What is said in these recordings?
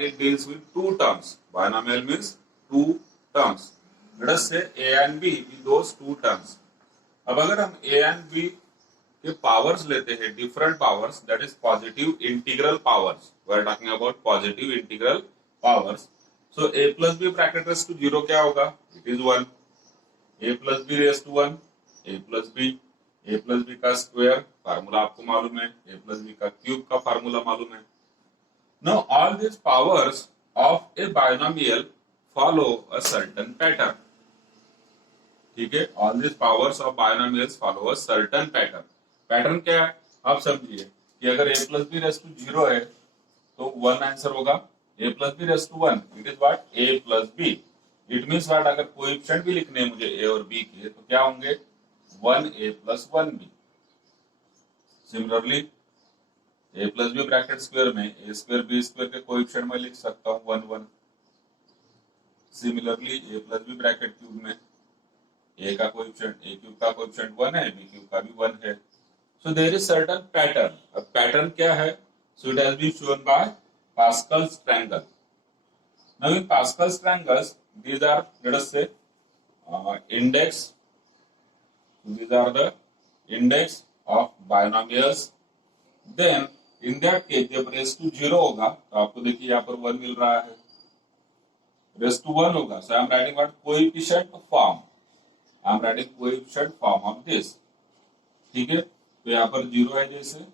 it deals with two terms. Binomial means two terms. Let us say a and b with those two terms. अब अगर हम a and b के powers लेते हैं, different powers, that is positive integral powers. We are talking about positive integral powers. So a plus b bracket raise to zero क्या होगा? It is 1. a plus b raise to 1, a plus b का square formula आपको मालूम है, a plus b का cube का formula मालूम है. Now all these powers of a binomial follow a certain pattern. ठीक है, all these powers of binomials follow a certain pattern. Pattern क्या है आप समझिए कि अगर a plus b raise to zero है तो 1 आंसर होगा. a plus b raise to 1 it is what? a plus b. It means what? अगर कोएफिशिएंट भी लिखने हैं मुझे a और b के तो क्या होंगे? 1a plus 1b. Similarly a plus b bracket square में a स्क्वायर बी स्क्वायर के कोएफिशिएंट में लिख सकता हूँ 1 1. Similarly a plus b bracket cube में a का कोएफिशिएंट, a क्यूब का कोएफिशिएंट 1 है, b क्यूब का भी 1 है. So there is certain pattern. अब पैटर्न क्या है? So it has been shown by Pascal's triangle. Now in Pascal's triangles these are, let us say, index. These are the index of binomials. Then in that case जब race to zero होगा तो आपको देखिए यहाँ पर 1 मिल रहा है. Raise to 1 होगा, so I am writing what? Coefficient form. I am writing coefficient form of this. ठीक है, तो यहाँ पर जीरो है, जैसे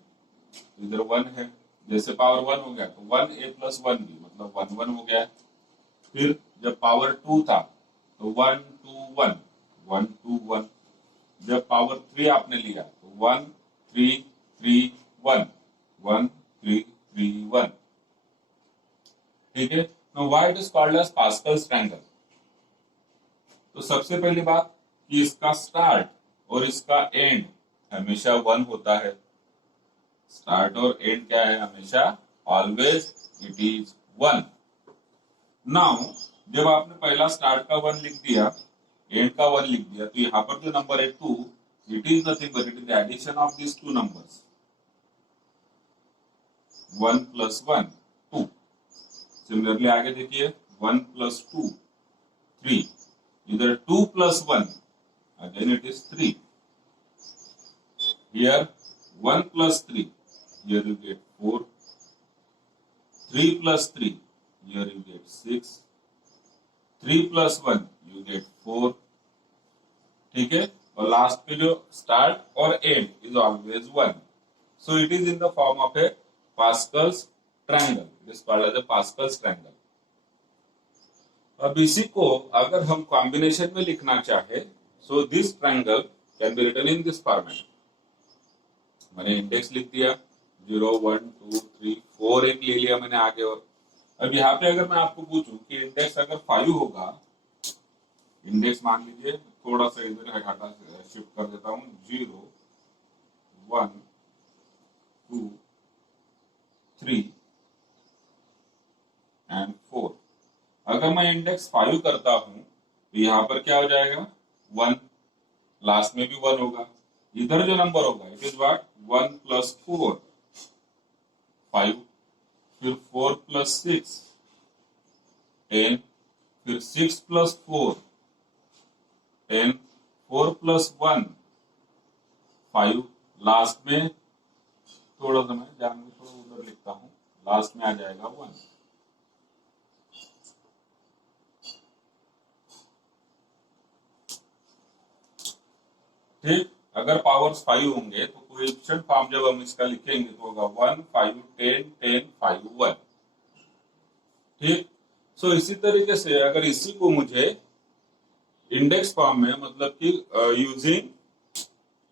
इधर 1 है, जैसे पावर 1 हो गया तो 1a प्लस 1b मतलब 1 1 हो गया. फिर जब पावर 2 था तो 1 2 1 1 2 1. जब पावर 3 आपने लिया तो 1 3 3 1 1 3 3 1. ठीक है. Now why it is called as Pascal's triangle? तो सबसे पहली बात कि इसका स्टार्ट और इसका एंड हमेशा 1 होता है. स्टार्ट और एंड क्या है? हमेशा ऑलवेज इट इज 1. नाउ जब आपने पहला स्टार्ट का 1 लिख दिया, एंड का 1 लिख दिया, तो यहाँ पर जो नंबर है 2, it is nothing but it is the addition of this two numbers. 1 plus 1 2. Similarly आगे देखिए 1 प्लस 2 3. इधर 2 plus 1 again it is 3. Here 1 plus 3, here you get 4. 3 plus 3, here you get 6. 3 plus 1, you get 4. ठीक है, और last पे जो start और end is always 1. So it is in the form of a Pascal's triangle. It is called as a Pascal's triangle. अब इसी को अगर हम कॉम्बिनेशन में लिखना चाहे, so this triangle can be written in this format. मैंने इंडेक्स लिख दिया 0 1 2 3 4 एक ले लिया मैंने आगे. और अब यहाँ पे अगर मैं आपको पूछूं कि इंडेक्स अगर 5 होगा, इंडेक्स मान लीजिए थोड़ा सा इधर हटा शिफ्ट कर देता हूं, 0 1 2 3 एंड 4. अगर मैं इंडेक्स 5 करता हूं तो यहाँ पर क्या हो जाएगा? 1. लास्ट में भी 1 होगा. इधर जो नंबर होगा इट इज व्हाट? 1 प्लस 4 5. फिर 4 प्लस 6 10. फिर 6 प्लस 4 10. 4 प्लस 1 5. लास्ट में थोड़ा सा मैं जान थोड़ा उधर लिखता हूं, लास्ट में आ जाएगा 1. ठीक. अगर पावर्स 5 होंगे तो कोएफिशिएंट फॉर्म जब हम इसका लिखेंगे तो होगा 1 5 10 10 5 1. ठीक. सो इसी तरीके से अगर इसी को मुझे इंडेक्स फॉर्म में मतलब कि यूजिंग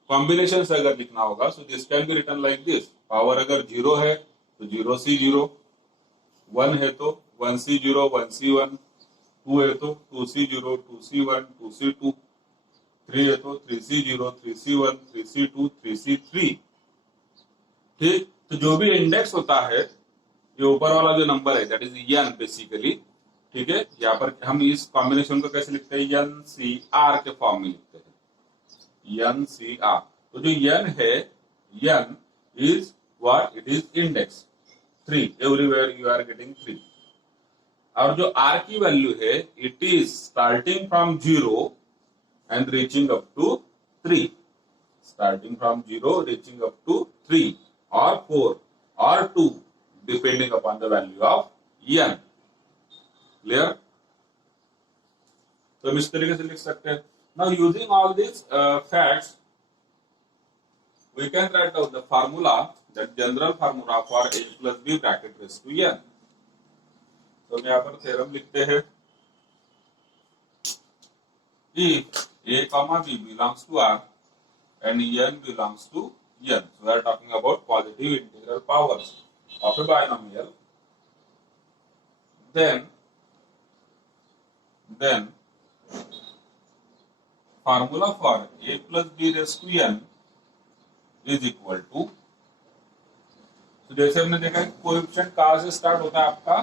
कॉम्बिनेशन से अगर लिखना होगा, so this can be written like this. Power अगर 0 है तो 0C0, 1 है तो 1C0 1C1, 2 है तो 2C0 2C1 2C2, 3 है तो 3C0 3C1 3C2 3C3. ठीक. तो जो भी इंडेक्स होता है, ये ऊपर वाला जो नंबर है दैट इज n बेसिकली. ठीक है, यहाँ पर हम इस कॉम्बिनेशन को कैसे लिखते हैं? NCR के फॉर्म में लिखते हैं, NCR. तो जो n है, n is what? It is index 3. Everywhere you are getting 3. और जो r की वैल्यू है it is starting from 0 and reaching up to 3, starting from 0 reaching up to 3 or 4 or 2 depending upon the value of n. Clear? तो हम इस तरीके से लिख सकते हैं. Now using all these facts we can write out the formula, the general formula for a plus b bracket raised to n. तो हम यहाँ पर थ्योरम लिखते हैं. If a comma b belongs to R and n belongs to n, so we are talking about positive integral powers of a binomial, then formula for a plus b raised to n is equal to, तो जैसे हमने देखा कि coefficient कहाँ से start होता है आपका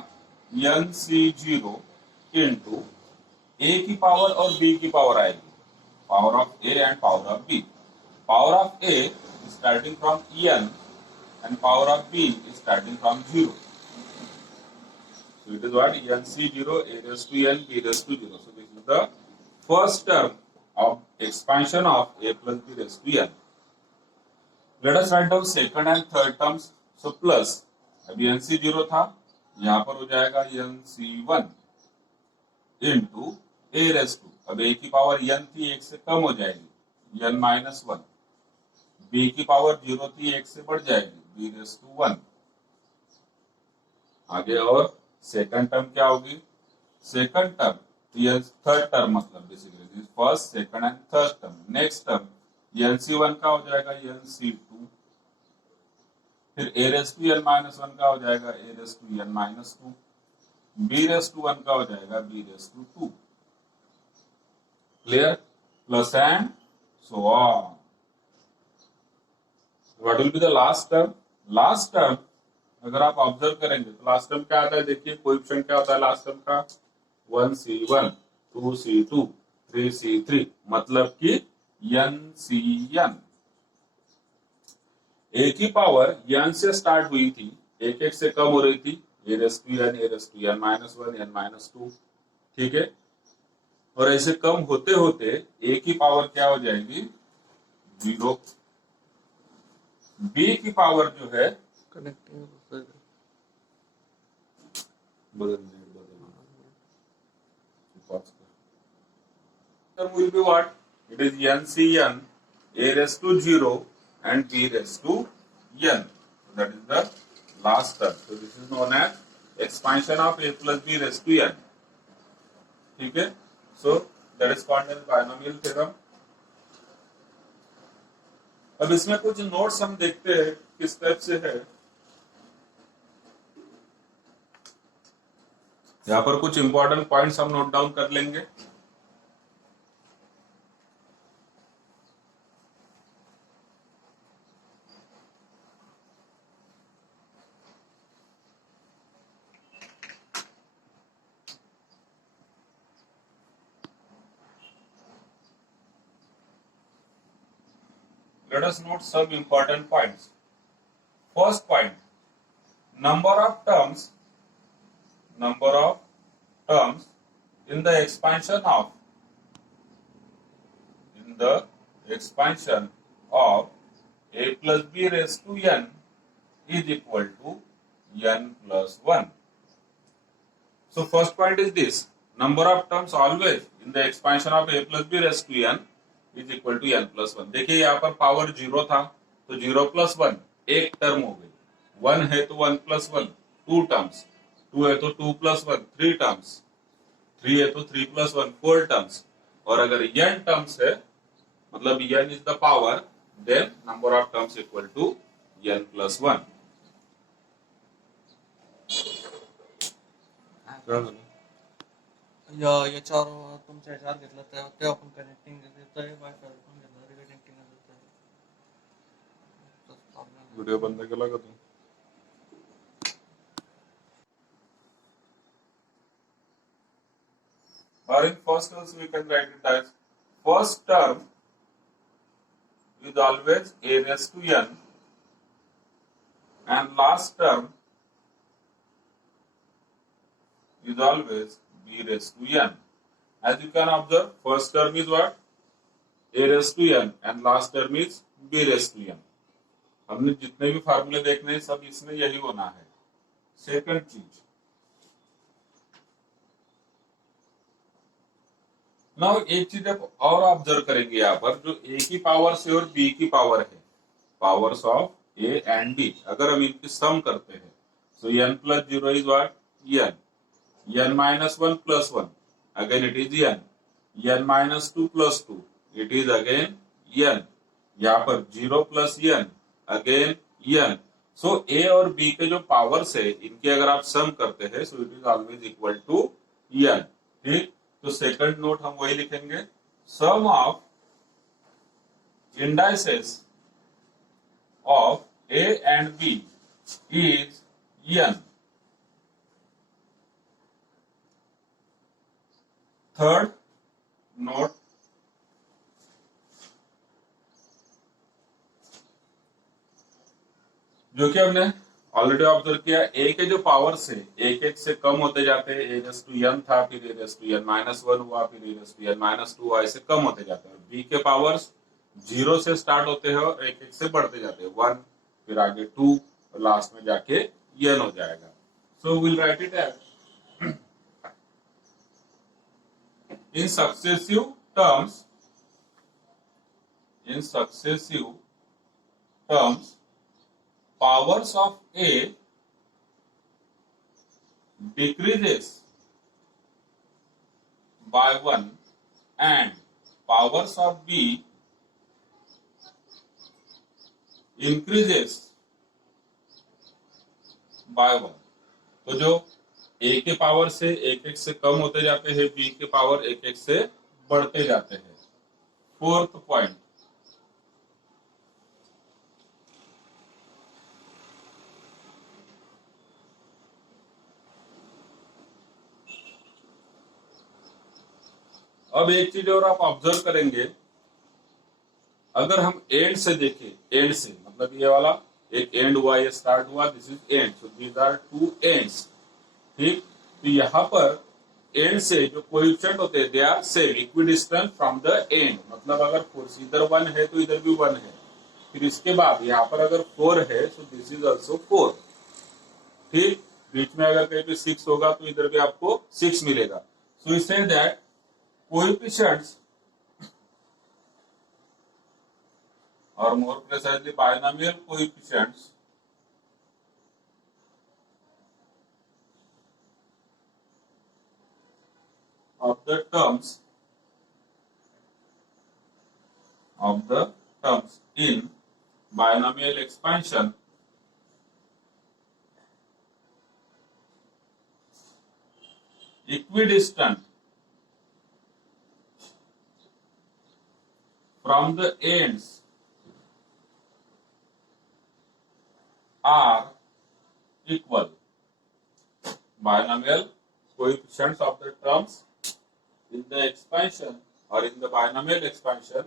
nc0 इंटू a की पावर और b की पावर आएगी, power of a and power of b. Power of a is starting from n and power of b is starting from 0. So it is what nc0 a raised to n b raised to 0. So this is the first term of expansion of a plus b raised to n. Let us write down second and third terms. So plus अभी nc0 था, यहाँ पर हो जाएगा nc1 into a raise to, अब a की power n थी 1 से कम हो जाएगी n माइनस 1, b की पावर 0 थी 1 से बढ़ जाएगी b रेस टू 1. आगे और सेकंड टर्म क्या होगी, सेकंड टर्म थर्ड टर्म मतलब basically first second and third term. Next term nc1 का हो जाएगा nc2, फिर a raise to n minus 1 का हो जाएगा a raise to n minus 2, b race to 1 का हो जाएगा b race to 2. Clear? Plus and so on. What will be the last term? Last term अगर आप ऑब्जर्व करेंगे तो लास्ट टर्म क्या आता है, देखिए कोएफिशिएंट क्या होता है लास्ट टर्म का 1c1 2c2 3c3, मतलब कि ncn. a की पावर n से स्टार्ट हुई थी, एक एक से कम हो रही थी, a raise to n minus 1 n minus 2. ठीक है, और ऐसे कम होते होते a की पावर क्या हो जाएगी 0, b की पावर जो है connecting will be what? It is ncn a raised to 0 and b raised to n. So that is the last term. So this is known as expansion of a plus b raised to n. ठीक है, so that is called as binomial theorem. अब इसमें कुछ notes हम देखते हैं किस type से है. यहाँ पर कुछ इंपॉर्टेंट पॉइंट्स हम नोट डाउन कर लेंगे. Let us note some important points. First point, number of terms in the expansion of a plus b raised to n is equal to n plus 1. So first point is this, number of terms always in the expansion of a plus b raised to n is equal to n plus 1. देखिए यहाँ पर power 0 था तो 0 plus 1 एक term हो गई, 1 है तो 1 प्लस 1 2 टर्म्स, 2 है तो 2 प्लस 1 3 टर्म्स, 3 है तो 3 प्लस 1 4 टर्म्स, और अगर n टर्म्स है मतलब n is the power, then number of terms equal to n plus 1. या या चार तुमच्या चार घेतलं ते आपण कनेक्टिंग देतोय वायफाय पण घेतलं रिकनेक्टिंग देतोय. व्हिडिओ बंद केला का तू? Or in first terms we can write it as first term is always a raised to n and last term is always b raised to n. As you can observe, first term is what? a raised to n and last term is b raised to n. हमने जितने भी फार्मूले देखने हैं सब इसमें यही होना है. सेकंड चीज, नाउ एक चीज आप और ऑब्जर्व करेंगे यहाँ पर, जो a की पावर से और b की पावर है, powers of a and b, अगर हम इनकी सम करते हैं, सो n plus 0 is what? n minus 1 plus 1, again it is n minus 2 plus 2, it is again n, यहाँ पर 0 plus n, again n. So a और b के जो पावर्स है इनके अगर आप सम करते हैं, so it is always equal to n. ठीक, तो सेकंड नोट हम वही लिखेंगे, sum of indices of a and b is n. Third note, जो कि हमने ऑलरेडी ऑब्जर्व किया, a के जो पावर्स है एक एक से कम होते जाते हैं, a रेस टू n था, फिर a raise to n minus 1 हुआ, फिर a raise to n minus 2 हुआ, ऐसे कम होते जाते हैं. b के पावर्स 0 से स्टार्ट होते हैं और एक एक से बढ़ते जाते हैं, 1, फिर आगे 2, और लास्ट में जाके n हो जाएगा. So will write it as in successive terms, powers of A decreases by 1 and powers of B increases by 1. तो जो a के पावर से एक एक से कम होते जाते हैं, b के पावर एक एक से बढ़ते जाते हैं. फोर्थ पॉइंट, अब एक चीज और आप ऑब्जर्व करेंगे, अगर हम एंड से देखें, एंड से मतलब ये वाला एक एंड हुआ, ये स्टार्ट हुआ, this is end, so these are two ends. ठीक, तो यहाँ पर एंड से जो कोएफिशिएंट होते हैं they are same, equidistant from the end. मतलब अगर फोर्स इधर 1 है तो इधर भी 1 है, फिर इसके बाद यहाँ पर अगर 4 है, सो दिस इज ऑल्सो 4. ठीक, बीच में अगर कहीं पे 6 होगा तो इधर भी आपको 6 मिलेगा. So we say that coefficients और more precisely binomial coefficients of the terms in binomial expansion equidistant from the ends are equal. Binomial coefficients of the terms in the expansion or in the binomial expansion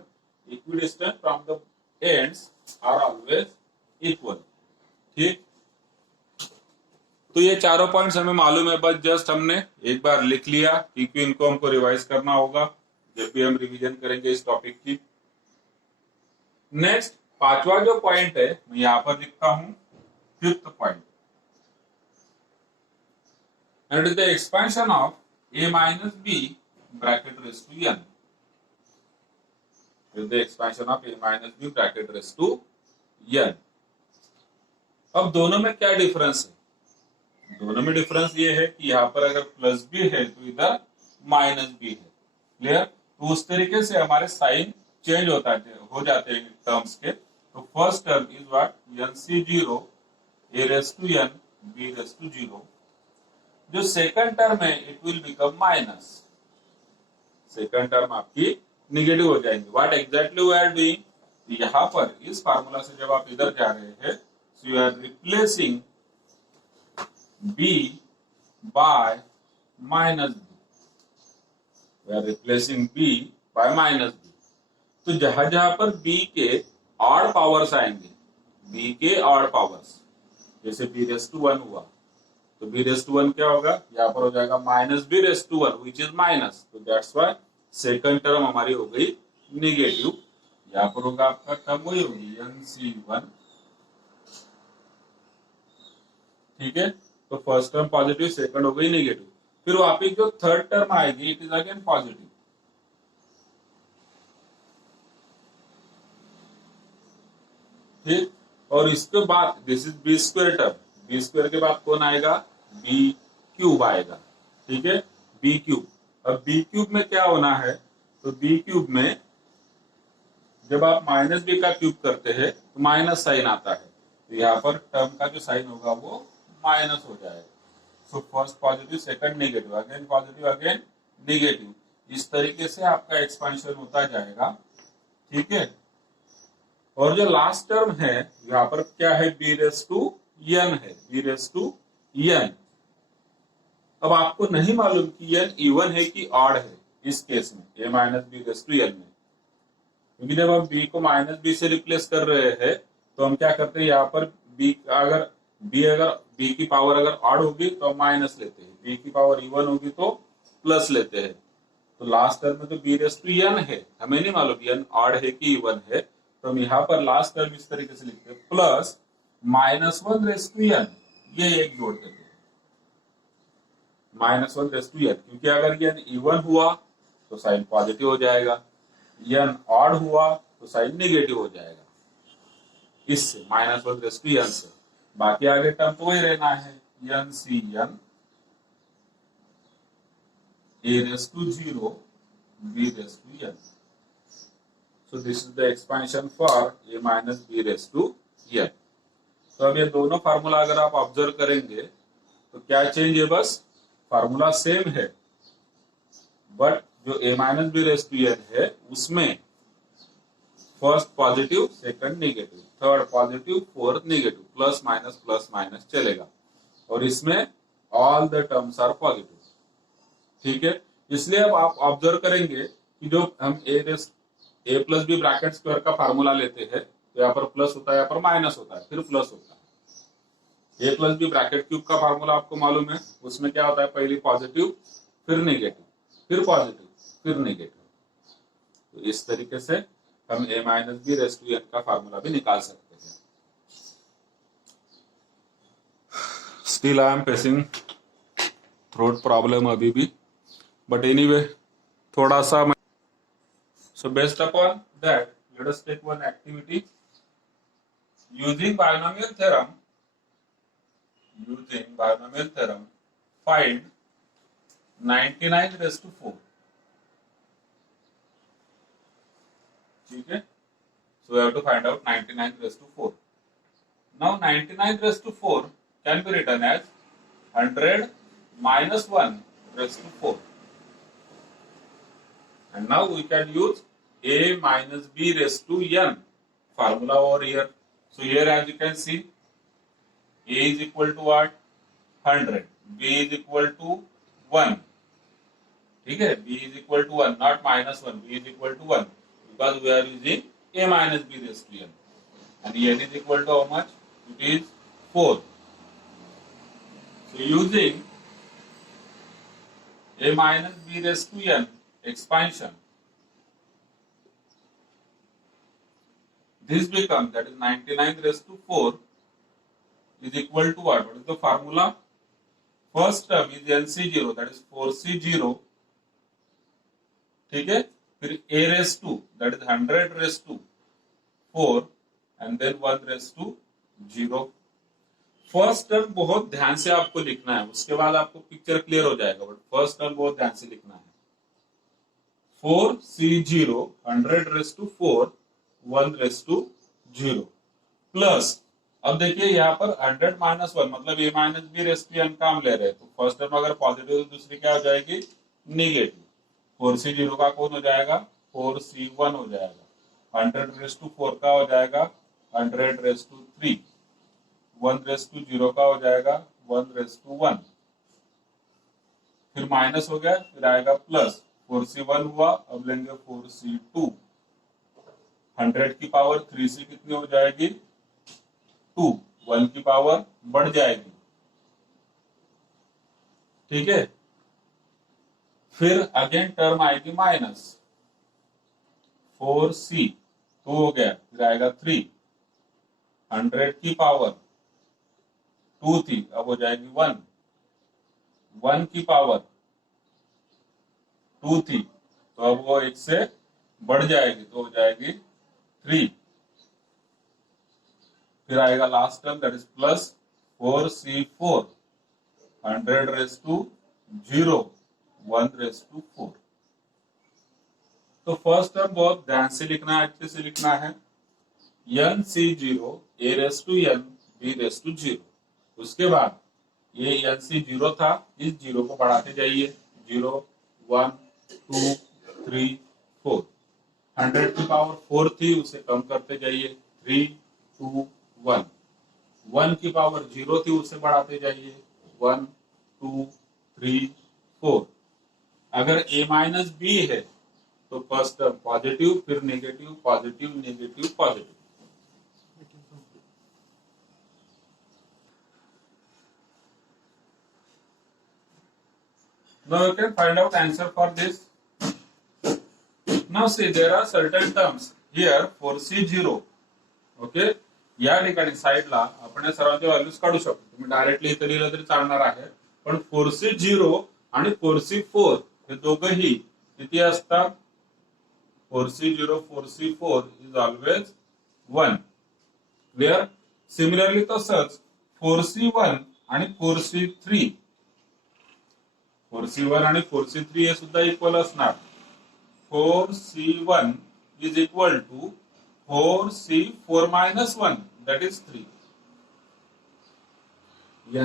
equidistant from the ends are always equal. ठीक, तो ये चारों points हमें मालूम है, बस just हमने एक बार लिख लिया, क्योंकि इनको हमको रिवाइज करना होगा जब भी हम रिवीजन करेंगे इस टॉपिक की. नेक्स्ट पांचवा जो पॉइंट है मैं यहां पर लिखता हूं, fifth point, and the expansion of a minus b bracket raised to n. With the expansion of a minus b bracket raised to n. अब दोनों में क्या डिफरेंस है? दोनों में डिफरेंस ये है कि यहाँ पर अगर प्लस बी है तो इधर माइनस बी है. क्लियर? तो उस तरीके से हमारे साइन चेंज हो जाते हैं टर्म्स के. तो first term is what? nc0 a raised to n b raised to 0. जो सेकंड टर्म है it will become minus. Second term आपकी निगेटिव हो जाएंगे. What exactly we are doing? यहाँ पर इस फार्मूला से जब आप इधर जा रहे हैं, so you are replacing b by minus b. We are replacing b by minus b. तो जहां जहां पर b के ऑड पावर्स आएंगे, b के ऑड पावर्स, जैसे b रेज़ टू 1 हुआ, तो बी रेस टू वन क्या होगा, यहाँ पर हो जाएगा minus b raise to one which is minus, तो दैट्स वाई सेकंड टर्म हमारी हो गई निगेटिव। यहाँ पर होगा आपका टर्म वही होगी NC1, ठीक है। तो फर्स्ट टर्म पॉजिटिव, सेकंड हो गई निगेटिव। फिर वापिस जो थर्ड टर्म आएगी इट इज अगेन पॉजिटिव, ठीक। और इसके बाद this is b square term, b square के बाद कौन आएगा, बी क्यूब आएगा, ठीक है, बी क्यूब। अब बी क्यूब में क्या होना है, तो बी क्यूब में जब आप माइनस बी का क्यूब करते हैं तो माइनस साइन आता है, तो यहाँ पर टर्म का जो साइन होगा वो माइनस हो जाएगा। So first positive, second negative, again positive, again negative, इस तरीके से आपका एक्सपेंशन होता जाएगा, ठीक है। और जो लास्ट टर्म है यहाँ पर क्या है, बी रेस टू एन है, बी रेस टू एन। अब आपको नहीं मालूम कि एन इवन है कि ऑड है इस केस में, a minus b raise to n में, क्योंकि जब हम b को माइनस बी से रिप्लेस कर रहे हैं तो हम क्या करते हैं, यहाँ पर अगर b की पावर अगर ऑड होगी तो हम माइनस लेते हैं, b की पावर इवन होगी तो प्लस लेते हैं। तो लास्ट टर्म में तो बी रेस टू एन है, हमें नहीं मालूम एन ऑड है कि इवन है, तो हम यहाँ पर लास्ट टर्म इस तरीके से लिखते हैं plus minus one raise to n, ये एक जोड़ देते हैं minus one raise to n, क्योंकि अगर एन इवन हुआ तो साइन पॉजिटिव हो जाएगा, एन ऑड हुआ तो साइन नेगेटिव हो जाएगा, इससे minus one raise to n से। बाकी आगे टर्म तो वही रहना है, n C n a raise to zero b raise to n. So this is the expansion for a minus b raise to n. तो अब ये दोनों फार्मूला अगर आप ऑब्जर्व करेंगे तो क्या चेंज है, बस फार्मूला सेम है, बट जो a minus b raise to n है उसमें first positive, second negative, third positive, fourth negative, plus minus चलेगा, और इसमें all the terms are positive, ठीक है। इसलिए अब आप ऑब्जर्व करेंगे कि जो हम ए प्लस बी ब्रैकेट स्क्वायर का फार्मूला लेते हैं तो यहाँ पर प्लस होता है, यहाँ पर माइनस होता है, फिर प्लस होता है। A plus b bracket cube का फार्मूला आपको मालूम है, उसमें क्या होता है, पहले पॉजिटिव फिर नेगेटिव, फिर पॉजिटिव फिर नेगेटिव। तो इस तरीके से हम a minus b raise to n का फार्मूला भी निकाल सकते हैं। Still I am facing throat problem अभी भी, बट एनीवे थोड़ा सा। So based upon that, let us take one activity using binomial theorem. Using binomial theorem, find 99 raised to 4. ठीक है? So we have to find out 99 raised to 4. Now 99 raised to 4 can be written as 100 minus 1 raised to 4. And now we can use a minus b raised to n formula over here. So here as you can see, a is equal to what? 100. b is equal to 1. ठीक है? b is equal to 1, not minus 1. b is equal to 1 because we are using a minus b raised to n. And n is equal to how much? It is 4. So using a minus b raised to n expansion, this becomes, that is 99 raised to 4 is equal to what? What is the formula? First term is NC0, that is 4C0, ठीक है। फिर a raised to, that is 100 raised to 4 and then 1 raised to 0। First term बहुत ध्यान से आपको लिखना है, उसके बाद आपको पिक्चर क्लियर हो जाएगा, बट फर्स्ट टर्म बहुत ध्यान से लिखना है। 4C0 100 raised to 4 1 raised to 0 plus, अब देखिए यहाँ पर 100 माइनस 1 मतलब a minus b raise to n का हम ले रहे हैं, तो फर्स्ट टर्म अगर पॉजिटिव तो दूसरी क्या हो जाएगी, नेगेटिव। 4C0 का कौन हो जाएगा, 4C1 हो जाएगा। 100 रेस टू 4 का हो जाएगा 100 रेस टू 3, 1 रेस टू 0 का हो जाएगा 1 रेस टू 1, फिर माइनस हो गया, फिर आएगा प्लस, 4C1 हुआ, अब लेंगे 4C2। 100 की पावर 3 से कितनी हो जाएगी, 2, 1 की पावर बढ़ जाएगी, ठीक है, फिर अगेन टर्म आएगी माइनस 4c, 2 हो गया, फिर आएगा 3, 100 की पावर 2 थी, अब हो जाएगी 1, 1 की पावर 2 थी, तो अब वो 1 से बढ़ जाएगी, तो हो जाएगी 3, फिर आएगा last term that is plus 4c4, 100 raise to 0, 1 raise to 4। तो फर्स्ट टर्म बहुत ध्यान से लिखना है, अच्छे से लिखना है, n c0 a raise to n b raise to 0। उसके बाद ये n c0 था, इस जीरो को बढ़ाते जाइए, 0, 1, 2, 3, 4, 100 की पावर 4 थी, उसे कम करते जाइए, 3, 2, 1, 1 की पावर 0 थी, उसे बढ़ाते जाइए, 1, 2, 3, 4। अगर a माइनस बी है तो फर्स्ट टर्म पॉजिटिव, फिर negative, positive, negative, positive. Now you can find out answer for this. Now see there are certain terms here for C0. Okay, या ठिकाणी साइडला आपण सर्वांचे व्हॅल्यूज काढू शकतो, तुम्ही डायरेक्टली इथे लिहिलं तरी चालणार आहे, पण 4C0 आणि 4C4 हे दोघंही किती असतात? 4C0, 4C4 is always 1. Where similarly तसंच 4C1 आणि 4C3, 4C1 आणि 4C3 हे सुद्धा इक्वल असणार. 4C1 is equal to 4C4 minus 1, that is 3.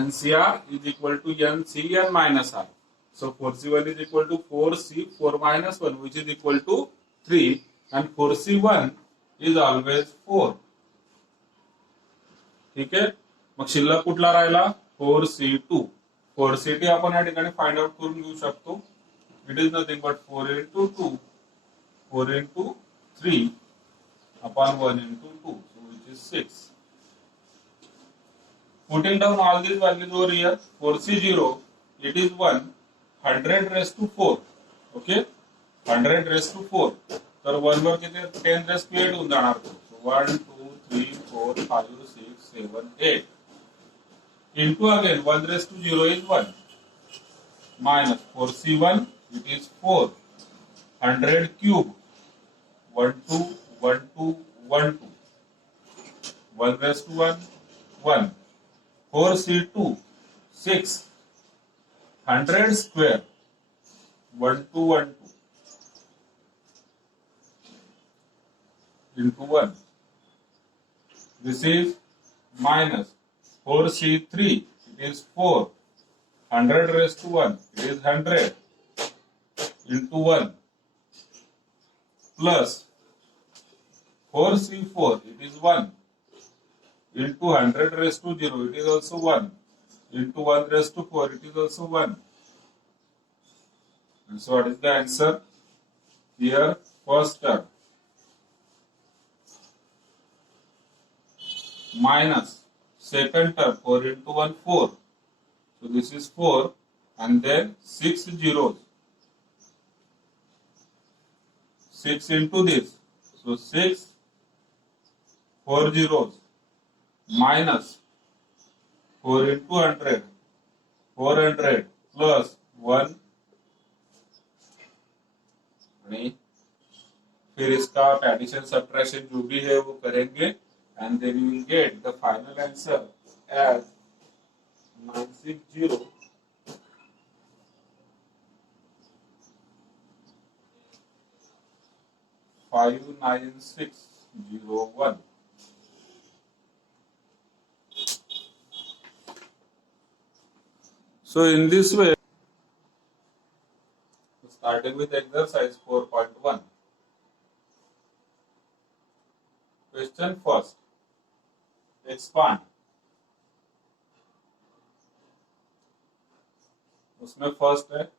NCR is equal to NCN minus R. So 4C1 is equal to 4C4 minus 1, which is equal to 3, and 4C1 is always 4. ठीक आहे, मग शिल्लक कुठला राहिला? 4C2. 4C2 आपण या ठिकाणी find out करून घेऊ शकतो. It is nothing but 4 into 2, 4 into 3 upon 1 into 2, so which is 6. Putting down all these values over here, 4C0 it is 1, 100 raised to 4. Okay, 100 raised to 4. तर 1 वर किती? 10 raised to 8 होऊन जाणार. So 1, 2, 3, 4, 5, 6, 7, 8. Into again 1 raised to 0 is 1. Minus 4C1 it is 4. 100 cube 1, 2, 1, 2, 1, 2. 1 raised to 1, 1. 4C2 6. 100 square 1, 2, 1, 2. Into 1. This is minus 4C3. It is 4. 100 raised to 1. It is 100. Into 1. Plus 4C4. It is 1. Into 100 raised to 0. It is also 1. Into 1 raised to 4. It is also 1. And so what is the answer? Here first term. Minus second term, 4 into 1, 4. So this is 4, and then 6 zeros. 6 into this. So 6, 4 zeros. Minus 4 into 100. 400 plus 1. and फिर इसका addition subtraction जो भी है वो करेंगे, and then you will get the final answer as 960 59601. So in this way, starting with exercise 4.1. Question first. Expand. उसमें first है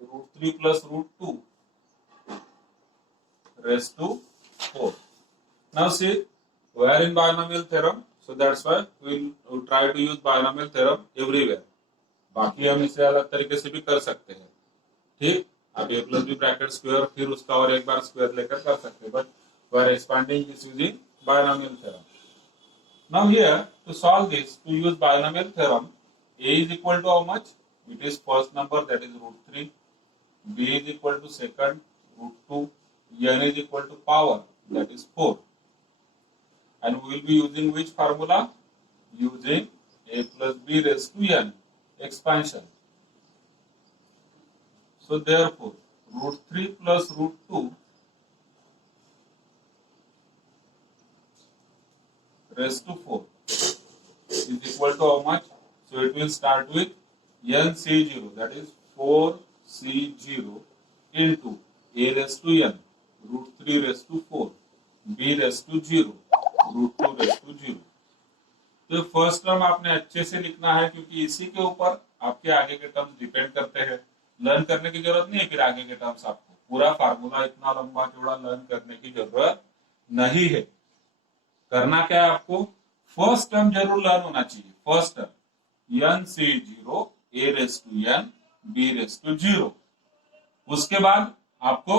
√3 plus √2 raised to 4. Now see, we are in binomial theorem, so that's why we'll try to use binomial theorem everywhere. बाकी हम इसे अलग तरीके से भी कर सकते हैं, ठीक। अब a plus b bracket square, फिर उसका और एक बार स्क्वायर लेकर कर सकते हैं, but we are expanding this using binomial theorem. Now here to solve this, to use binomial theorem, a is equal to how much? It is first number, that is root 3. B is equal to second, root 2. N is equal to power, that is 4. And we will be using which formula? Using a plus b raised to n expansion. So therefore, root 3 plus root 2 raised to 4 is equal to how much? So it will start with nc0, that is 4c0 into a raised to n, root 3 raised to 4, b raised to 0, root 2 raised to 0. तो first term आपने अच्छे से लिखना है, क्योंकि इसी के ऊपर आपके आगे के टर्म्स डिपेंड करते हैं. लर्न करने की जरूरत नहीं है फिर आगे के टर्म्स, आपको पूरा फार्मूला इतना लंबा चौड़ा लर्न करने की जरूरत नहीं है. करना क्या है आपको? फर्स्ट टर्म जरूर लर्न होना चाहिए. First term nc0 a raise to n b raise to 0. उसके बाद आपको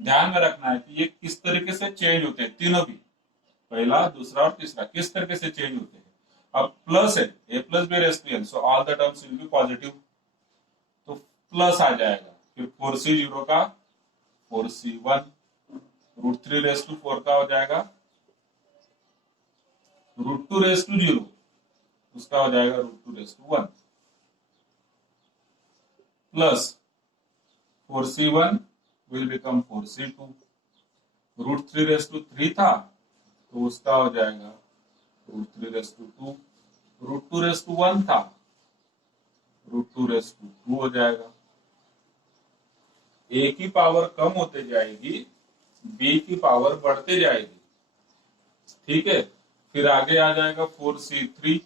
ध्यान में रखना है कि ये किस तरीके से चेंज होते हैं, तीनों भी, पहला दूसरा और तीसरा किस तरीके से चेंज होते हैं. अब प्लस है a plus b raise to n, so all the terms will be positive, तो प्लस आ जाएगा. फिर 4c0 का 4c1, रूट 3 रेस टू 4 का हो जाएगा रूट 2 रेस टू 0, उसका हो जाएगा root 2 raise to 1, plus 4c1 will become 4c2, root 3 raise to 3 था तो उसका हो जाएगा root 3 raise to 2, root 2 raise to 1 था, रूट 2 रेस टू 2 हो जाएगा. a की पावर कम होते जाएगी, b की पावर बढ़ते जाएगी, ठीक है. फिर आगे आ जाएगा 4c3,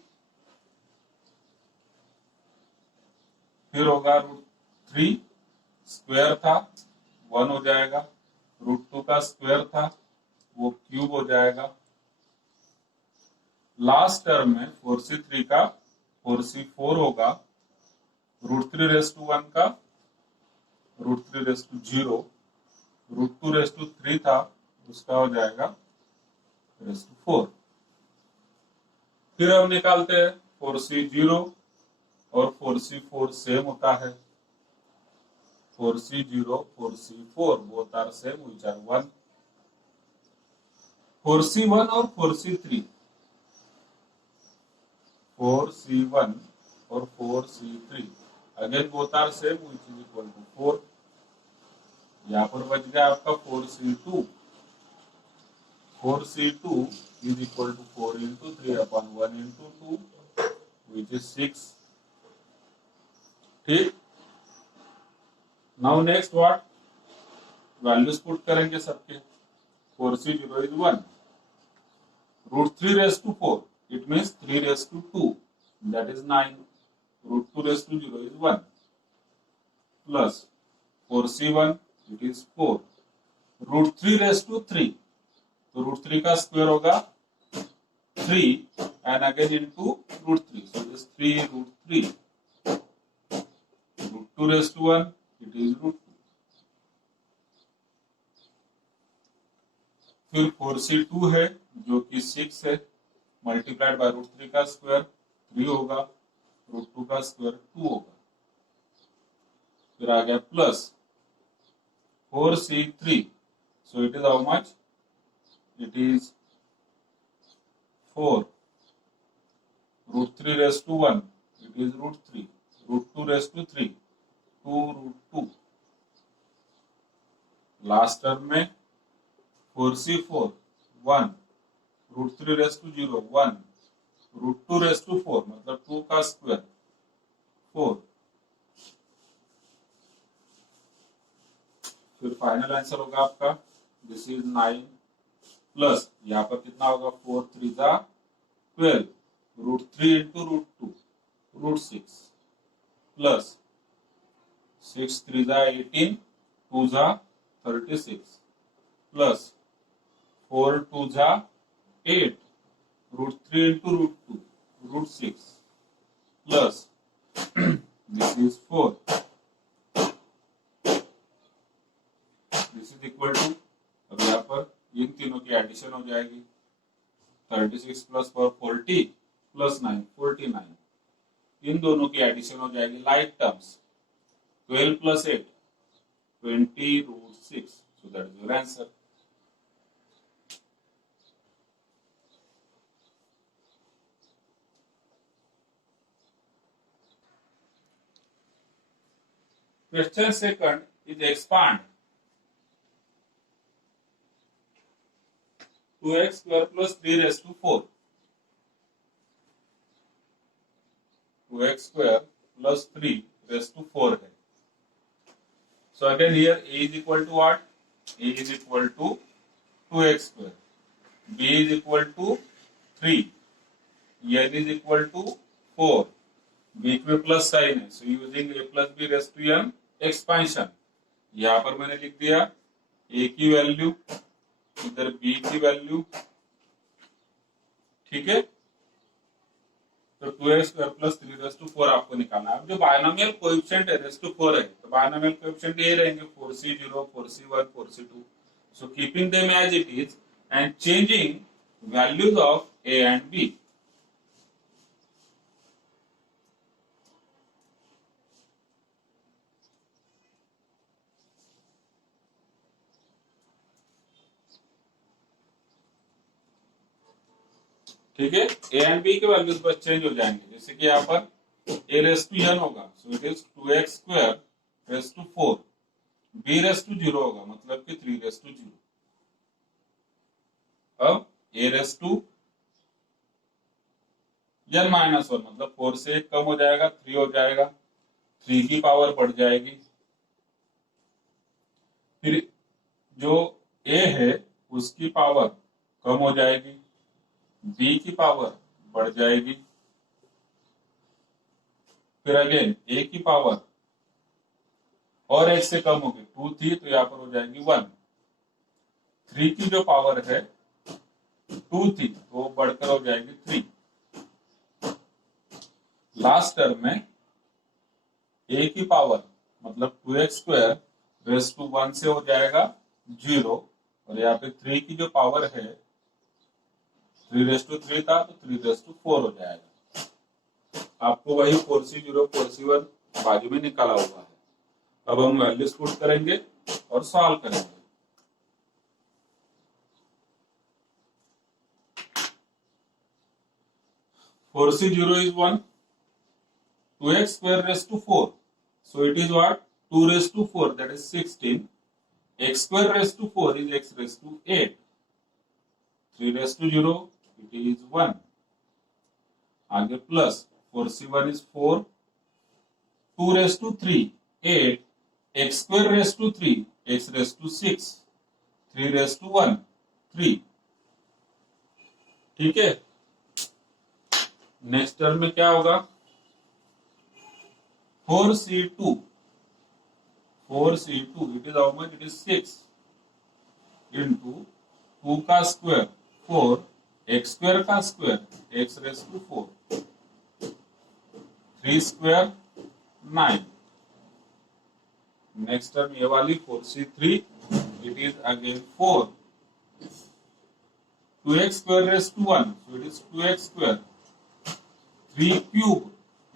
फिर होगा रूट 3 स्क्वायर था 1 हो जाएगा, रूट 2 का स्क्वायर था वो क्यूब हो जाएगा. लास्ट टर्म में 4c3 का 4c4 होगा, रूट 3 रेस टू 1 का root 3 raise to 0, root 2 raise to 3 था उसका हो जाएगा रेस टू 4. फिर हम निकालते हैं 4c0 और 4c4 सेम होता है. 4c0 4c4 both are same, which are 1. 4c1 और 4c3, 4c1 और 4c3 again both are same, which is equal to 4. यहाँ पर बच गया आपका 4c2. 4c2 is equal to 4 into 3 upon 1 into 2, which is 6. ठीक. Now next what? Values put करेंगे सबके. 4c0 is 1. Root 3 raised to 4, it means 3 raised to 2, that is 9. Root 2 raised to 0 is 1. Plus 4c1, it is 4. Root 3 raised to 3, तो root 3 का square होगा 3 and again into root 3, so it is 3 root 3. Root 2 raised to 1, it is root 2. फिर 4c2 है जो कि 6 है, multiplied by root 3 का square 3 होगा, रूट 2 का स्क्वायर 2 होगा. फिर आ गया plus 4c3, so it is how much? It is 4. Root 3 raised to 1, it is root 3. Root 2 raised to 3, 2 root 2. Last term में 4c4 1, root 3 raise to 0 1, root 2 raise to 4 मतलब 2 का square 4. फिर final answer होगा आपका this is 9 plus यहाँ पर कितना होगा 4 3 जा 12, root 3 into root 2 root 6 plus 6 3 जा 18, 2 जा 36 प्लस 4 2 जा 8, root 3 into root 2 root 6 plus this is 4, this is equal to, अब यहाँ पर इन तीनों की एडिशन हो जाएगी, 36 प्लस 4 40 प्लस 9 49, इन दोनों की एडिशन हो जाएगी like terms, 12 plus 8 20√6, so that is your answer. Question second is expand 2x square plus 3 raised to 4. 2x square plus 3 raised to 4 है. So again here a is equal to what? A is equal to 2x square. B is equal to 3. N is equal to 4. बीच में plus sign है, so using a plus b raised to n expansion. यहाँ पर मैंने लिख दिया a की value, इधर b की वैल्यू, ठीक है. तो 2x square plus 3 raise to 4 आपको निकालना है. अब जो बायनोमियल कोएफिशिएंट है रेज़ टू 4 है, तो बायनोमियल कोएफिशिएंट ये रहेंगे 4c0, 4c1, 4c2. So keeping them as it is and changing values of a and b. ठीक है, ए एंड बी के वैल्यूज बस चेंज हो जाएंगे. जैसे कि यहाँ पर ए रेस टू एन होगा, so it is 2x square raise to 4. B raise to 0 होगा, मतलब कि 3 रेस टू 0. अब a raise to n minus 1, मतलब 4 से 1 कम हो जाएगा, 3 हो जाएगा, 3 की पावर बढ़ जाएगी. फिर जो a है उसकी पावर कम हो जाएगी, b की पावर बढ़ जाएगी, फिर अगेन a की पावर और 1 से कम होगी, 2 थी तो यहाँ पर हो जाएगी 1. 3 की जो पावर है 2 थी तो वो बढ़कर हो जाएगी 3. लास्ट टर्म में a की पावर मतलब 2x स्क्वायर रेस टू 1 से हो जाएगा 0, और यहाँ पे 3 की जो पावर है 3 रेस टू 3 था तो 3 रेस टू 4 हो जाएगा. आपको वही 4c0, 4c1 बाजू में निकाला हुआ है. अब हम वैल्यूज पुट करेंगे और सॉल्व करेंगे. Four c zero is 1, 2x square raised to 4, so it is what? 2 raised to 4, that is 16. X square raised to 4 is x raised to 8. 3 raised to 0, it is 1. आगे plus 4c1 is 4, 2 raised to 3 8, x square raised to 3, x raised to 6, 3 raised to 1 3. ठीक है. Next term में क्या होगा? 4c2, 4c2 it is how much? It is 6 into 2 का square 4, x square का square x raise to 4, 3 square 9. Next term ये वाली 4c3 it is again 4, 2x square raised to 1, so it is 2x square, 3 cube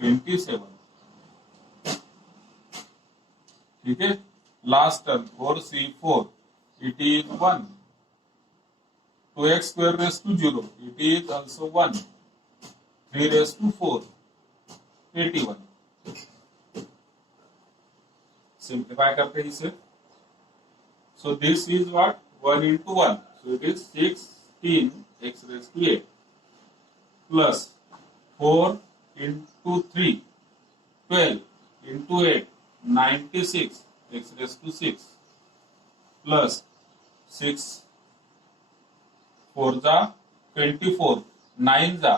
27. ठीक है. Last term 4c4 it is 1, 2x square raised to 0, it is also 1, 3 raised to 4 81. Simplify करते हैं इसे. सो this is what? 1 into 1, so it is 16 x raised to 8 plus 4 into 3 12 into 8 96 x raised to 6 plus 6 4 जा 24, 9 जा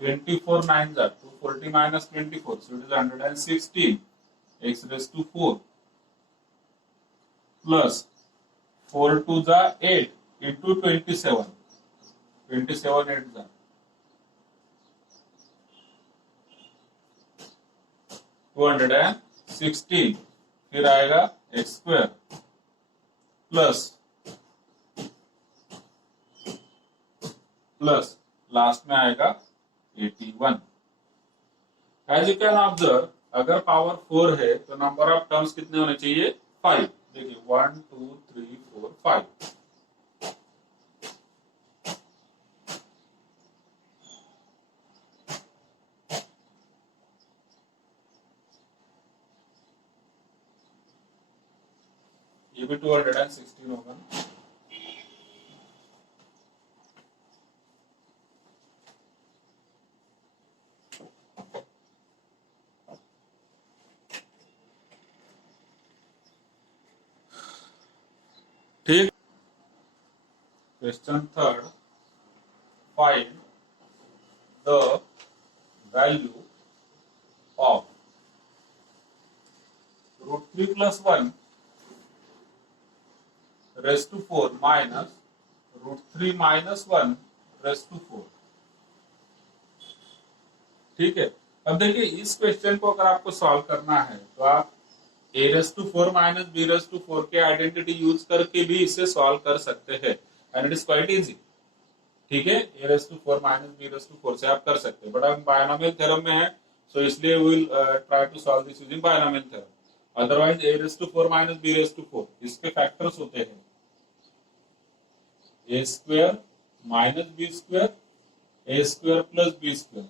24, 9 जा 240 minus 24, so it is 116 x raised to 4 plus 4 2 जा 8 into 27, 27 8 जा 216, फिर आएगा एक्स स्क्वायर प्लस लास्ट में आएगा 81। एज यू कैन ऑब्जर्व, अगर पावर 4 है तो नंबर ऑफ टर्म्स कितने होने चाहिए? 5। देखिए 1 2 3 4 5। ये भी 216 होगा। ठीक। Question third, find the value of √3 + 1 raised to 4 minus √3 - 1 raised to 4। ठीक है। अब देखिए इस क्वेश्चन को अगर आपको सॉल्व करना है तो आप a raised to 4 minus b raised to 4 के आइडेंटिटी यूज करके भी इसे सॉल्व कर सकते हैं, and it is quite easy. ठीक है, a raised to 4 minus b raised to 4 से आप कर सकते हैं, बट हम बायनोमियल थ्योरम में है, सो इसलिए we will try to solve this using binomial theorem. Otherwise a raised to 4 minus b raised to 4 इसके फैक्टर्स होते हैं a square minus b square, a square plus b square।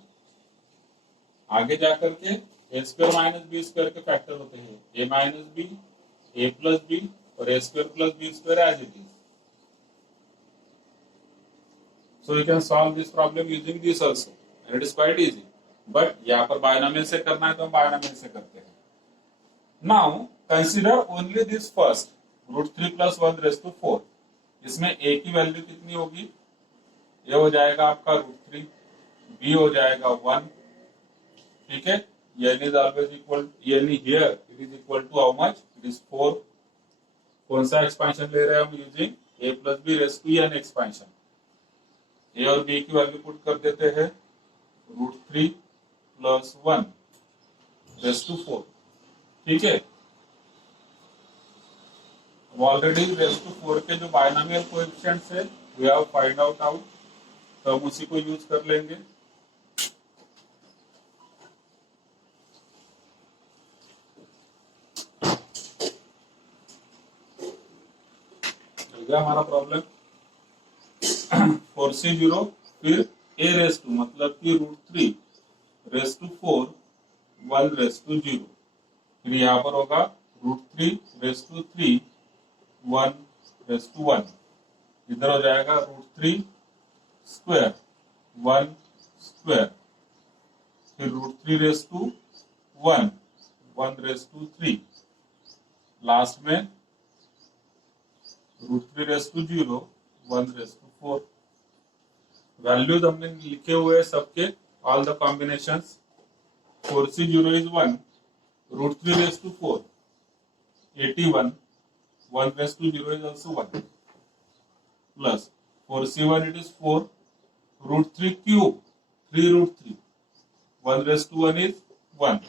आगे जाकर के a square minus b square के factor होते हैं a minus b, a plus b और a square plus b square as it is। So we can solve this problem using this also, and it is quite easy। But यहाँ पर binomial से करना है तो हम बायनोमियल से करते हैं। Now consider only this first √3 + 1 raised to 4। इसमें a की वैल्यू कितनी होगी? ये हो जाएगा आपका √3, b हो जाएगा 1। ठीक है, n is always equal, n here it is equal to how much? It is 4। कौन सा एक्सपेंशन ले रहे हैं हम? Using a + b raised to n expansion. a और b की वैल्यू पुट कर देते हैं √3 + 1 raised to 4। ठीक है, ऑलरेडी रेज़ टू 4 के जो बायनोमियल कोएफिशिएंट्स है वी हैव फाइंड आउट तो हम उसी को यूज कर लेंगे। हो गया हमारा प्रॉब्लम। 4c0 फिर a रेज़ टू मतलब कि √3 रेज़ टू 4 1 रेज़ टू 0। फिर यहाँ पर होगा √3 रेज़ टू 3 1 रेज़ टू 1। इधर हो जाएगा √3 स्क्वायर 1 स्क्वायर, फिर √3 raise to 1 1 raise to 3, last में √3 raise to 0 1 raise to 4। Values हमने लिखे हुए सबके, all the combinations. 4c0 is 1, √3 raise to 4 81, 1 raised to 0 is also 1, plus 4c1 it is 4, √3 cube 3 √3, 1 raised to 1 is 1,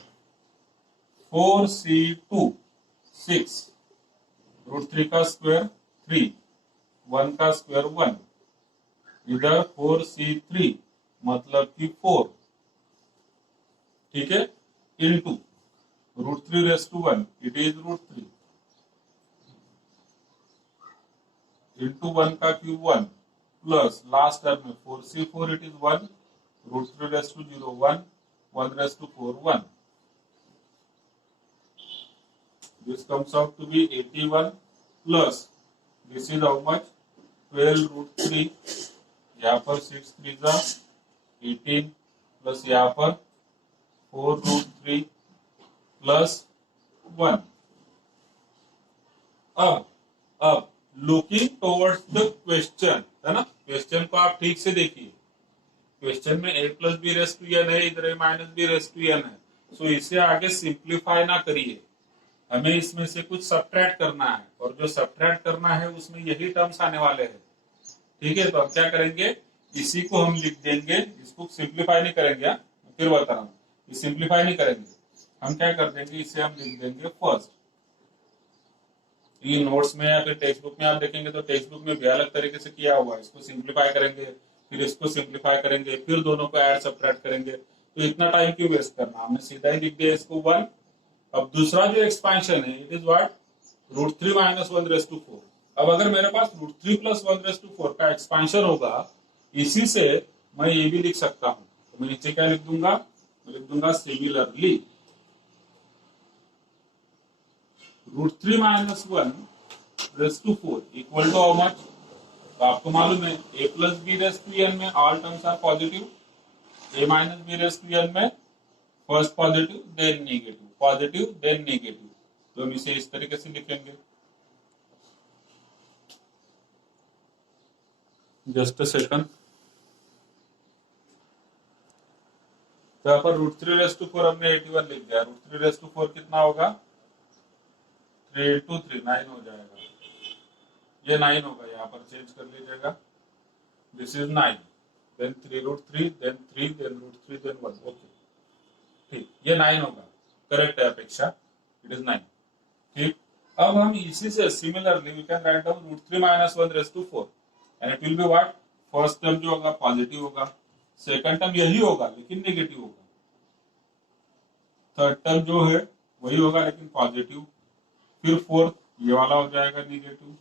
4c2 6, √3 का square 3, 1 का square 1, इधर 4c3 मतलब कि 4। ठीक है, into √3 raised to 1 it is √3 into 1 का क्यूब 1 प्लस लास्ट टर्म में 4c4 it is 1, √3 raise to 0 1, 1 raise to 4 1। This comes out to be 81 plus this is how much 12 √3, यहाँ पर 6 3 जा 18 प्लस यहाँ पर 4 √3 प्लस 1। अब लुकिंग टुवर्ड्स द क्वेश्चन, है ना, क्वेश्चन को आप ठीक से देखिए। क्वेश्चन में a + b raise to n है, इधर a - b raise to n है, सो इसे आगे सिंप्लीफाई ना करिए, हमें इसमें से कुछ सब्ट्रैक्ट करना है, और जो सब्ट्रैक्ट करना है उसमें यही टर्म्स आने वाले हैं। ठीक है, तो अब क्या करेंगे, इसी को हम लिख देंगे, इसको सिंप्लीफाई नहीं करेंगे। फिर बता रहा हूँ, सिंप्लीफाई नहीं करेंगे, हम क्या कर देंगे, इसे हम लिख देंगे फर्स्ट। ये नोट्स में या फिर टेक्स्ट बुक में आप देखेंगे तो टेक्स्ट बुक में भी अलग तरीके से किया हुआ है। इसको सिंप्लीफाई करेंगे, फिर इसको सिंप्लीफाई करेंगे, फिर दोनों को ऐड सब्ट्रैक्ट करेंगे। तो इतना टाइम क्यों वेस्ट करना, हमने सीधा ही लिख दिया इसको 1। अब दूसरा जो एक्सपांशन है, इट इज व्हाट, √3 - 1/4। अब अगर मेरे पास √3 + 1/4 का एक्सपांशन होगा, इसी से मैं ये भी लिख सकता हूं। तो मैं नीचे क्या लिख दूंगा, मैं लिख दूंगा similarly √3 - 1/4 equal to how much. तो आपको मालूम है a + b⁴n में all terms are positive, a - b⁴n में first positive then negative, positive then negative. तो हम इसे इस तरीके से लिखेंगे, जस्ट अ सेकंड। तो यहाँ पर √3⁴ हमने 81 लिख दिया। √3⁴ कितना होगा, 3 × 3 9 हो जाएगा। ये 9 होगा, यहाँ पर चेंज कर लीजिएगा, this is 9, then 3√3 then 3 then √3 then 1। Okay ठीक, ये 9 होगा, करेक्ट है अपेक्षा, इट इज 9। ठीक, अब हम इसी से similarly we can write down √3 - 1/4 and it will be what, first term जो होगा पॉजिटिव होगा, सेकंड टर्म यही होगा लेकिन नेगेटिव होगा, थर्ड टर्म जो है वही होगा लेकिन पॉजिटिव, फिर फोर्थ ये वाला हो जाएगा नेगेटिव,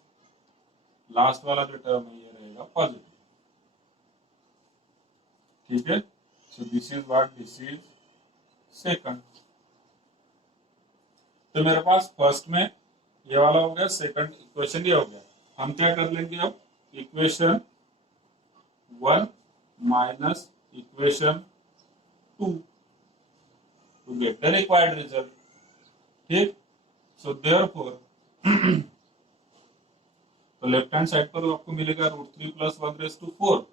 लास्ट वाला जो टर्म है ये रहेगा पॉजिटिव। ठीक है, so this is what, this is second. तो मेरे पास फर्स्ट में ये वाला हो गया, सेकंड इक्वेशन ये हो गया। हम क्या कर लेंगे अब, equation 1 minus equation 2 to get the required result। ठीक, सो देयरफॉर तो लेफ्ट हैंड साइड पर आपको मिलेगा √3 + 1/4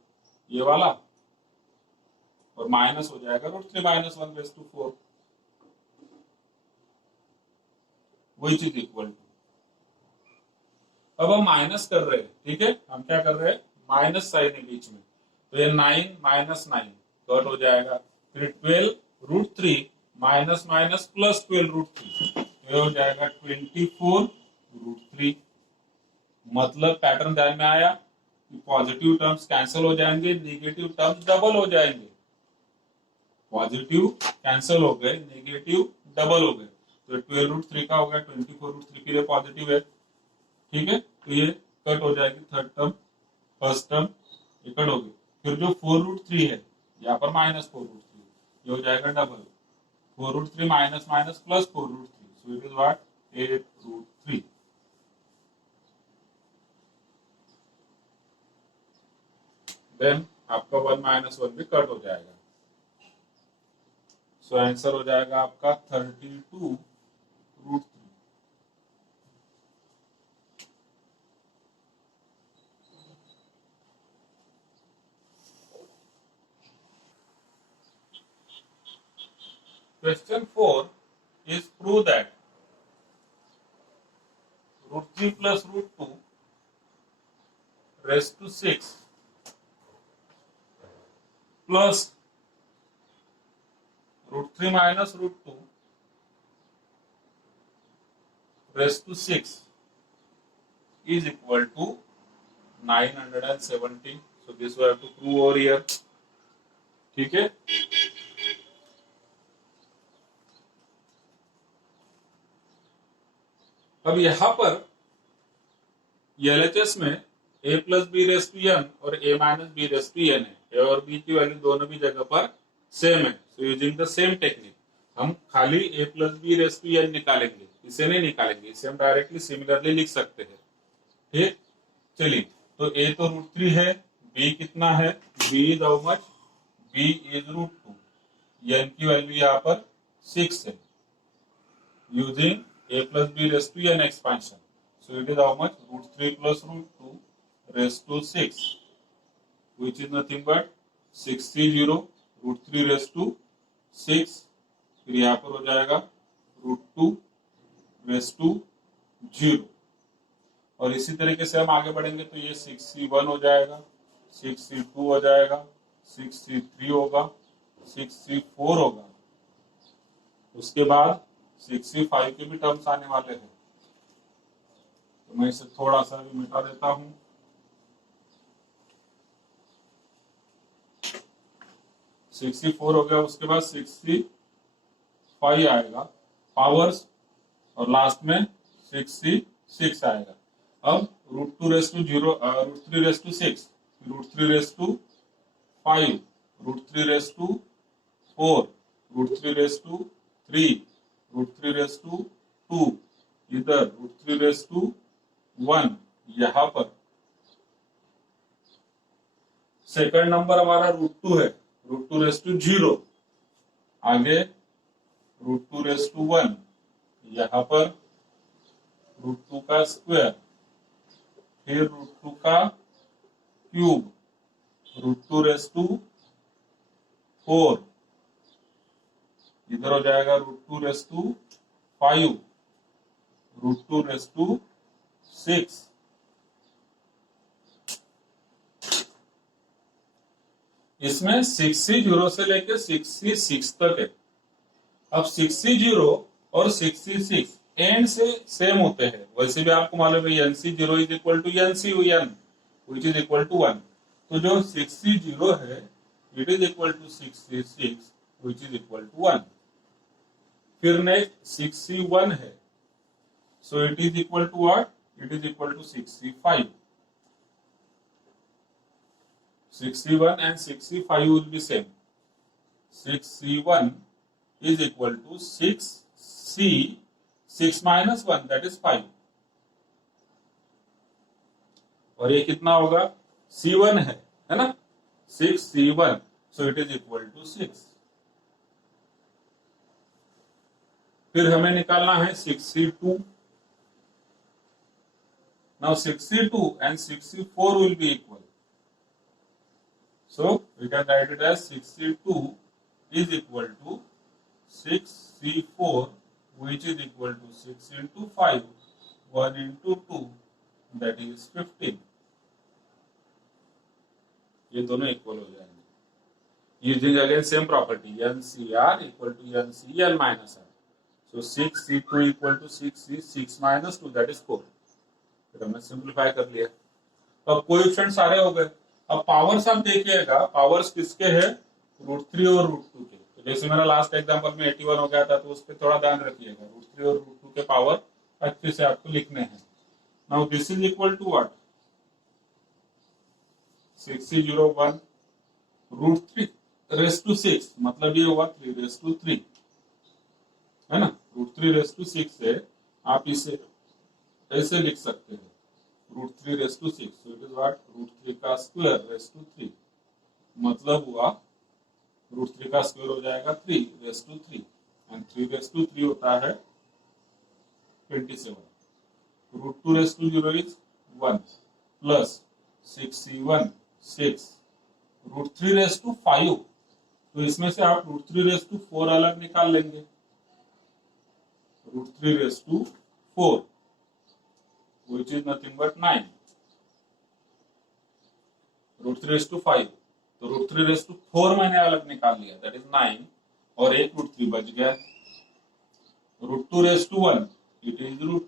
ये वाला, और माइनस हो जाएगा √3 - 1/4, वही चीज इक्वल टू। अब हम माइनस कर रहे हैं, ठीक है, हम क्या कर रहे हैं, माइनस साइन है बीच में, तो ये 9 - 9 कट हो जाएगा, फिर 12√3 माइनस माइनस प्लस 12√3, ये हो जाएगा 24√3। मतलब पैटर्न ध्यान में आया कि पॉजिटिव टर्म्स कैंसिल हो जाएंगे, नेगेटिव टर्म्स डबल हो जाएंगे, पॉजिटिव कैंसिल हो गए, नेगेटिव डबल हो गए। तो 12√3 का हो गया 24√3, फिर ये पॉजिटिव है, ठीक है, तो ये कट हो जाएगी थर्ड टर्म, फर्स्ट टर्म ये कट हो गई। फिर जो 4√3 है यहाँ पर -4√3, ये हो जाएगा double, 4√3 minus minus plus 4√3, so it is what, 8√3। Then आपका 1 - 1 भी कट हो जाएगा, सो आंसर हो जाएगा आपका 32√3। Question 4 is prove that √3 plus √2 raised to 6 plus √3 minus √2 raised to 6 is equal to 970. So this we have to prove over here. ठीक है, अब यहां पर LHS में a + b⁴n और a - b⁴n है, a और b की वैल्यू दोनों भी जगह पर सेम है। So using the same technique हम खाली a + b⁴n निकालेंगे, इसे नहीं निकालेंगे, इसे हम डायरेक्टली सिमिलरली लिख सकते हैं। ठीक, चलिए, तो a तो √3 है, b कितना है, b is how much, b is √2, n की वैल्यू यहाँ पर 6 है, using a + b⁴n expansion, so it is how much, √3 plus √2 raised to 6, which is nothing but 630, √3 raised to 6, फिर यहाँ पर हो जाएगा √2 raised to 0, और इसी तरीके से हम आगे बढ़ेंगे तो ये 6c1 हो जाएगा, 6c2 हो जाएगा, 6c3 होगा, 6c4 होगा, उसके बाद 65 के भी टर्म्स आने वाले हैं, तो मैं इसे थोड़ा सा भी मिटा देता हूं। 64 हो गया, उसके बाद 65 आएगा पावर्स, और लास्ट में 66 आएगा। अब √2 raise to 0, √3 raise to 6, √3 raise to 5, √3 raise to 4, √3 raise to 3, √3 raise to 2, इधर √3 रेस टू 1, यहां पर सेकंड नंबर हमारा √2 है, √2 रेस टू 0, आगे √2 रेस टू 1, यहां पर √2 का स्क्वायर, फिर √2 का क्यूब, √2 रेस टू 4, इधर हो जाएगा √2 रेस टू 5, √2 रेस टू 6, इसमें 60 से लेके 66 तक है। अब 60 और 66 एंड से सेम होते हैं, वैसे भी आपको मालूम है NC0 is equal to NC1 which is equal to 1, तो जो 60 है it is equal to 66 which is equal to 1। फिर नेक्स्ट 61 है, so it is equal to what, it is equal to 65। 61 and 65 will be same. 61 is equal to 6C, 6 minus 1 that is 5, और ये कितना होगा, C1 है ना, 6C1, so it is equal to 6। फिर हमें निकालना है 62। Now 62 and 64 will be equal, so we can write it as 62 is equal to 6C4 which is equal to 6 into 5, 1 into 2 that is 15। ये दोनों इक्वल हो जाएंगे using again same property NCR equal to NCL minus R, सो 6C2 equal to 6C, 6 minus 2 that is 4। फिर हमने simplify कर लिया, तो अब कोएफिशिएंट सारे हो गए। अब पावर्स आप देखिएगा, पावर्स किसके हैं, √3 और √2 के। तो जैसे मेरा लास्ट एग्जांपल में 81 हो गया था, तो उस पर थोड़ा ध्यान रखिएगा, √3 और √2 के पावर अच्छे से आपको लिखने हैं। Now this is equal to what, 601 √3 raise to 6, मतलब ये हुआ 3 रेस टू 3, है ना। √3 रेस टू 6 से आप इसे ऐसे लिख सकते हैं, √3 raise to 6, so it is what, √3 का स्क्वायर रेस टू 3, मतलब हुआ √3 का स्क्वायर हो जाएगा 3 raise to 3, and 3 raise to 3 होता है 27। √2 raise to 0 is 1 plus 6C1 6, √3 raise to 5, तो इसमें से आप √3 रेस टू 4 अलग निकाल लेंगे, √3 raise to 4 which is nothing but 9, √3 raise to 5, तो √3 रेस टू 4 मैंने अलग निकाल लिया दैट इज 9, और एक √3 बच गया। √2 raise to 1 it is √2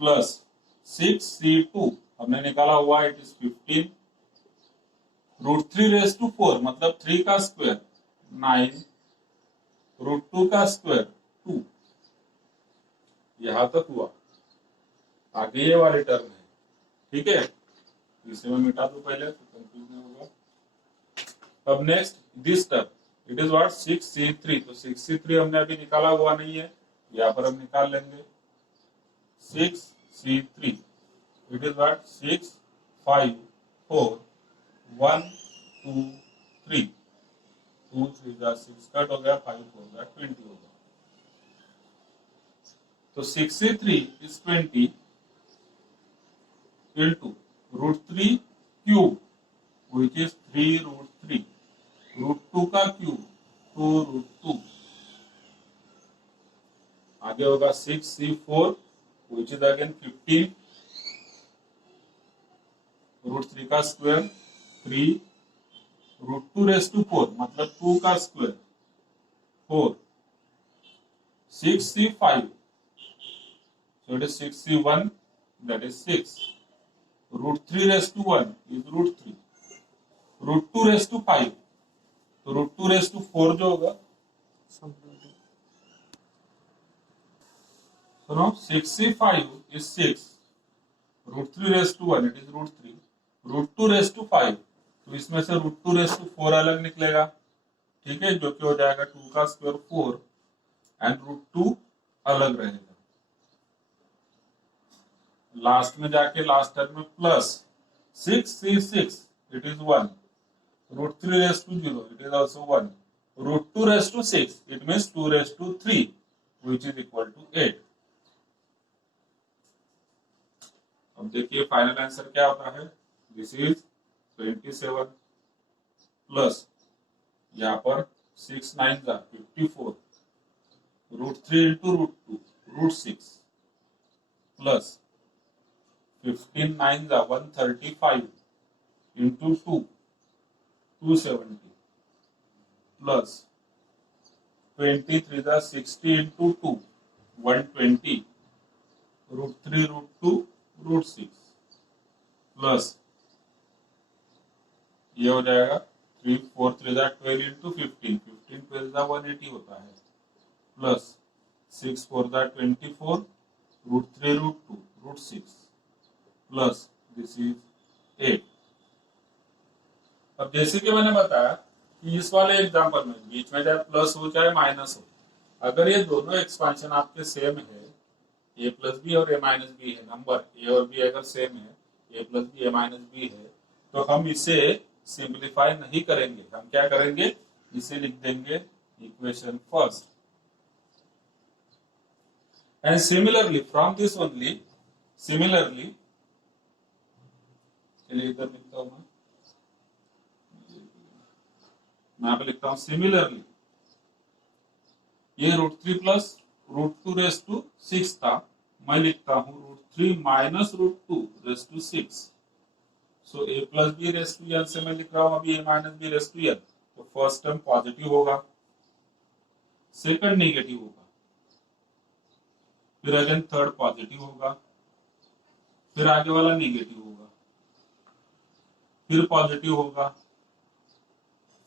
plus 6C2 हमने निकाला हुआ इट इज 15, √3 रेस टू 4 मतलब 3 का स्क्वायर 9, √2 का स्क्वायर 2, यहां तक हुआ। आगे ये वाली टर्म है, ठीक है, इसे मैं मिटा दूं पहले तो कंफ्यूज नहीं होगा। अब next this term it is what, 6C3, तो 6C3 हमने अभी निकाला हुआ नहीं है, यहाँ पर हम निकाल लेंगे 6C3 इट इज व्हाट, 6 5 4 1 2 3, 2 3 जा 6 कट हो गया, 5 4 जा 20 हो गया, तो 6C3 is 20 into √3 cube which is 3 √3, √2 का क्यूब 2 √2, आगे होगा 6C4 which is again 15, √3 का स्क्वायर 3, √2 रेस टू 4 मतलब 2 का square 4, 6c5. So it is 6c1, that is 6. Root 3 raised to 1 is root 3. Root 2 raised to 5. तो root 2 raised to 4 जो होगा. So now 6c5 is 6. Root 3 raised to 1, it is root 3. Root 2 raised to 5. तो इसमें से root 2 raised to 4 अलग निकलेगा. ठीक है, जो कि हो जाएगा 2 का स्क्वायर 4 एंड रूट 2 अलग रहेगा. लास्ट में जाके लास्ट टर्म में plus 6c6 it is 1. Root 3 raise to 0 it is also 1. Root 2 raise to 6 it means 2 raise to 3 which is equal to 8. अब देखिए फाइनल आंसर क्या होता है. दिस इज 27 प्लस यहाँ पर 6 9 जा 54. Root 3 into root 2 root 6 plus 15 9 जा 135 into 2 270 plus 23 जा 60 into 2 120 root 3 root 2 root 6 plus ये हो जाएगा 3 4 3 जा 12 इंटू 15 15 12 जा 180 होता है प्लस 6 4 जा 24 root 3 root 2 root 6 plus this is 8. अब जैसे कि मैंने बताया कि इस वाले एग्जांपल में बीच में चाहे प्लस हो चाहे माइनस हो, अगर ये दोनों एक्सपेंशन आपके सेम है, ए प्लस बी और ए माइनस बी है, नंबर ए और बी अगर सेम है, a plus B A minus B है, तो हम इसे सिंप्लीफाई नहीं करेंगे. हम क्या करेंगे, इसे लिख देंगे equation first. And similarly from this only, similarly चलिए इधर लिखता हूं मैं यहाँ पे लिखता हूं सिमिलरली. ये root 3 plus root 2 raise to 6 था, मैं लिखता हूं root 3 minus root 2 raise to 6. So a plus b raise to n से मैं लिख रहा हूं अभी a minus b raise to n. तो फर्स्ट टर्म पॉजिटिव होगा, सेकंड नेगेटिव होगा, फिर अगेन थर्ड पॉजिटिव होगा, फिर आगे वाला नेगेटिव होगा, फिर पॉजिटिव होगा,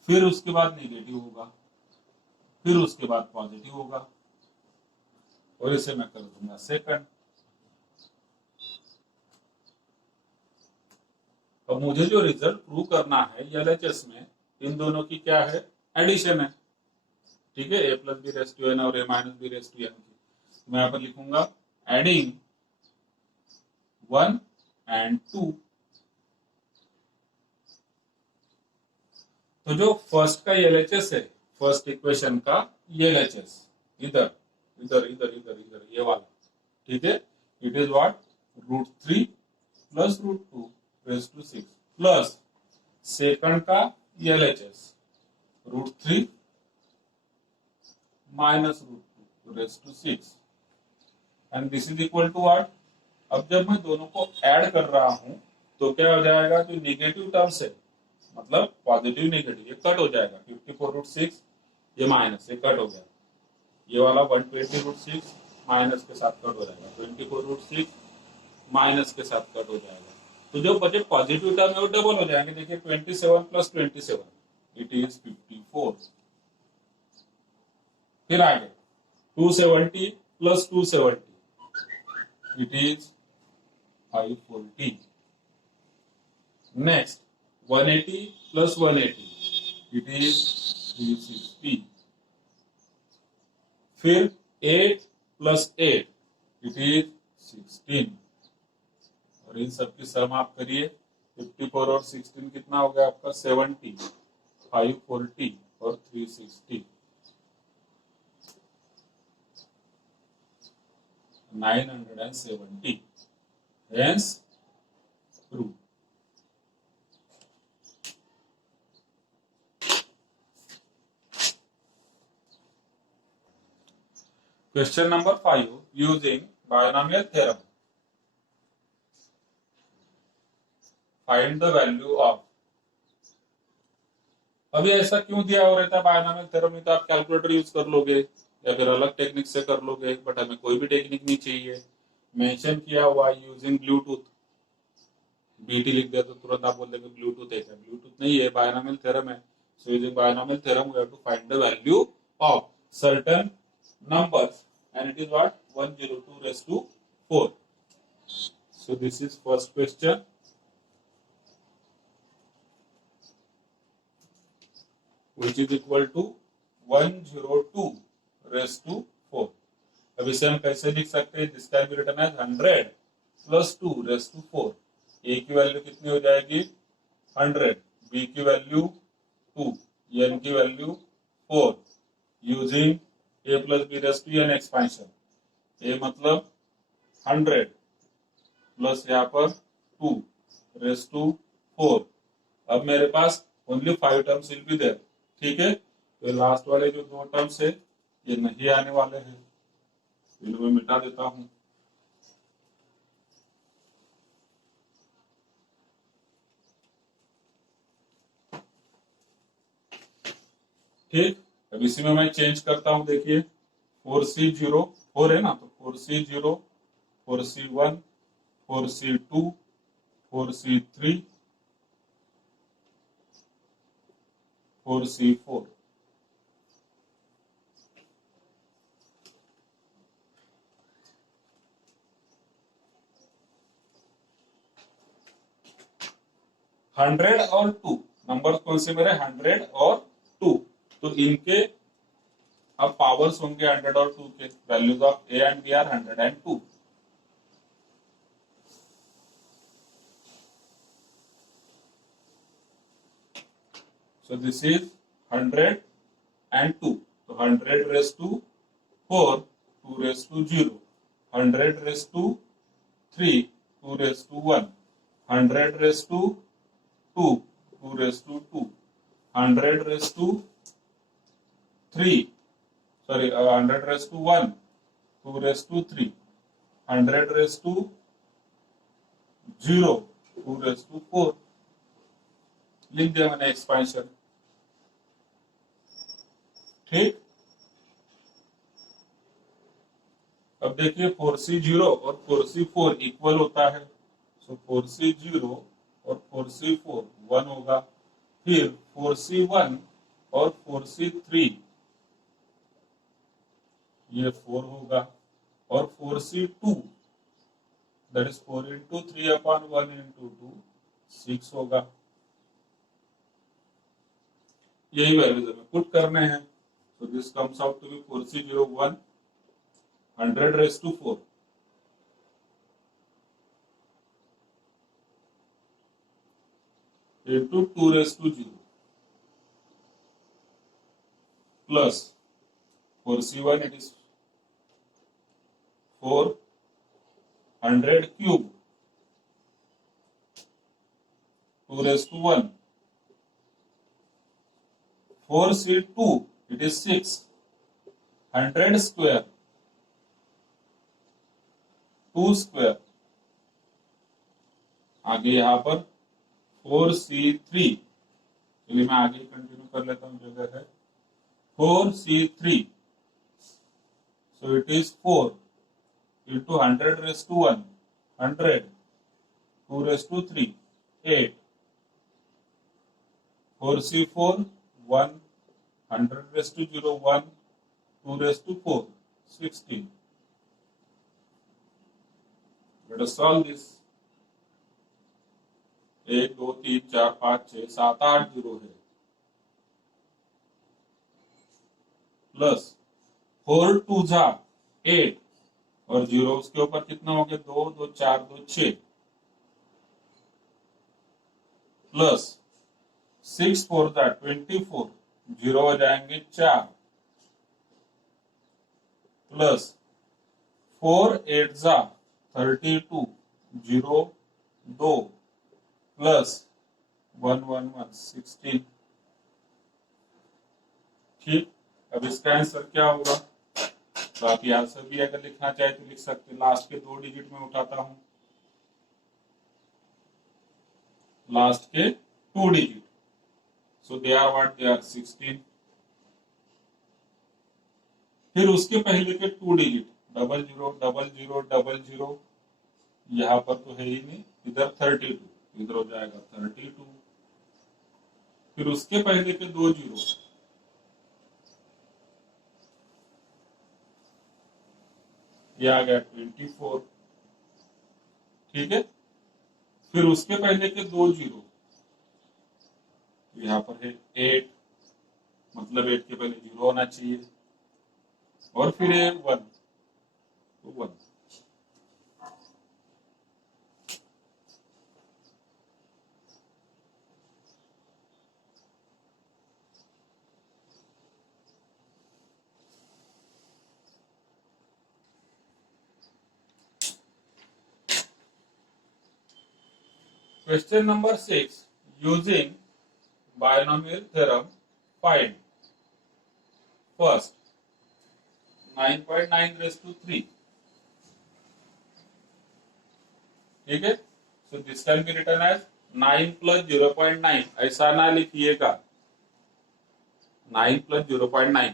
फिर उसके बाद नेगेटिव होगा, फिर उसके बाद पॉजिटिव होगा, और इसे मैं कर दूंगा सेकंड. अब मुझे जो रिजल्ट प्रूव करना है एलएचएस में, इन दोनों की क्या है, एडिशन है. ठीक है, a plus b raise to n और a minus b raise to n की. मैं यहाँ पर लिखूंगा एडिंग 1 and 2. तो जो फर्स्ट का एलएचएस है, फर्स्ट इक्वेशन का एलएचएस इधर इधर इधर इधर इधर ये वाला, ठीक है, it is what, root 3 plus root 2 raise to 6 plus second का LHS root 3 minus root 2 raise to 6 and this is equal to what. अब जब मैं दोनों को ऐड कर रहा हूं तो क्या हो जाएगा, जो नेगेटिव टर्म्स है मतलब पॉजिटिव नेगेटिव ये कट हो जाएगा. 54 रूट 6 ये माइनस ये कट हो गया, ये वाला 120 रूट 6 माइनस के साथ कट हो जाएगा, 24 रूट 6 माइनस के साथ कट हो जाएगा. तो जो बचे पॉजिटिव टर्म है वो डबल हो जाएंगे. देखिए 27 प्लस 27 इट इज 54. फिर आगे 270 plus 270 it is 540. Next 180 plus 180 it is 360. फिर 8 प्लस 8 इट इज 16. और इन सब की सम आप करिए, 54 और 16 कितना हो गया आपका, 70, 540 और 360, 970. Hence true. Question number 5 using binomial theorem. Find the value of. अभी ऐसा क्यों दिया हो रहता है बायनॉमियल थ्योरम में, तो आप कैलकुलेटर यूज कर लोगे, या फिर अलग टेक्निक से कर लोगे, बट हमें कोई भी टेक्निक नहीं चाहिए। मेंशन किया हुआ यूजिंग ब्लूटूथ, बीटी लिख दिया तो तुरंत आप बोल देंगे ब्लूटूथ है क्या? ब्लूटूथ नहीं है, बायनॉमियल थ्योरम है। So using binomial theorem we have to find the value of certain numbers and it is what 102 raised to 4. So this is first question. Which is equal to 102 raised to 4. अब इसे हम कैसे लिख सकते हैं? This can be written as 100 plus 2 raise to 4। A की value कितनी हो जाएगी? 100, बी की वैल्यू 2, एन की value 4, using a plus b raise to n expansion. A मतलब 100 प्लस यहाँ पर 2 रेस टू 4। अब मेरे पास only 5 terms will be there, ठीक है। तो लास्ट वाले जो 2 टर्म्स है ये नहीं आने वाले हैं, इन्हें मैं मिटा देता हूं। ठीक, अब इसी में मैं चेंज करता हूं। देखिए 4C0 4 है ना, तो 4C0, 4C1, 4C2, 4C3, 4C4। Hundred और 2 नंबर कौन से मेरे? 100 और 2। तो इनके अब पावर्स होंगे 100 और 2 के। Values of a and b are 100 and 2। So this is 100 and 2. So 100 raised to 4, 2 raised to 0. 100 raised to 3, 2 raised to 1. 100 raised to 2, 2 raised to 2. 100 raised to 3, sorry, 100 raised to 1, 2 raised to 3. 100 raised to 0, 2 raised to 4. लिख दिया मैंने expansion, ठीक। अब देखिए 4C0 और 4C4 equal होता है। सो 4C0 और 4C4 1 होगा। फिर 4C1 और 4C3 ये 4 होगा, और 4C2 that is 4 into 3 upon 1 into 2 6 होगा। यही वैल्यूज हमें पुट करने हैं। So this comes out to be 4C0 1, 100 raised to 4 into 2 raised to 0 plus 4C1 it is 400 cube 2 raised to 1, 4C2 it is 6, 100 square 2 square। आगे यहाँ पर 4C3, चलिए मैं आगे कंटिन्यू कर लेता हूँ, जगह है 4C3, so it is 4 into 100 raised to 1, 100, 2 raised to 3, 8, 4C4 1, 100 raised to 0 1, 2 raised to 4 16। Let us solve this। 1 2 3 4 5 6 7 8 0 है, प्लस 4 2 जा 8 और 0 उसके ऊपर कितना हो गया? 2 2 4 2 6, प्लस 6 4 जा 24, 0 हो जाएंगे 4, प्लस 4 8 जा 32, 0 2, प्लस 1 1 1 16। ठीक, अब इसका आंसर क्या होगा? तो आप यहाँ से भी अगर लिखना चाहे तो लिख सकते हैं। लास्ट के 2 डिजिट में उठाता हूं, लास्ट के 2 digit. So they are what? They are 16। फिर उसके पहले के 2 डिजिट 000000, यहाँ पर तो है ही नहीं, इधर 32, इधर हो जाएगा 32। फिर उसके पहले के 2 जीरो, ये आ गया 24, ठीक है। फिर उसके पहले के 2 जीरो, यहाँ पर है 8, मतलब 8 के पहले 0 होना चाहिए, और फिर है 1, तो 1। Question number 6. Using binomial theorem, find first 9.9 raised to 3. ठीक है, so this can be written as 9 plus 0.9, ऐसा ना लिखिएगा 9 plus 0.9,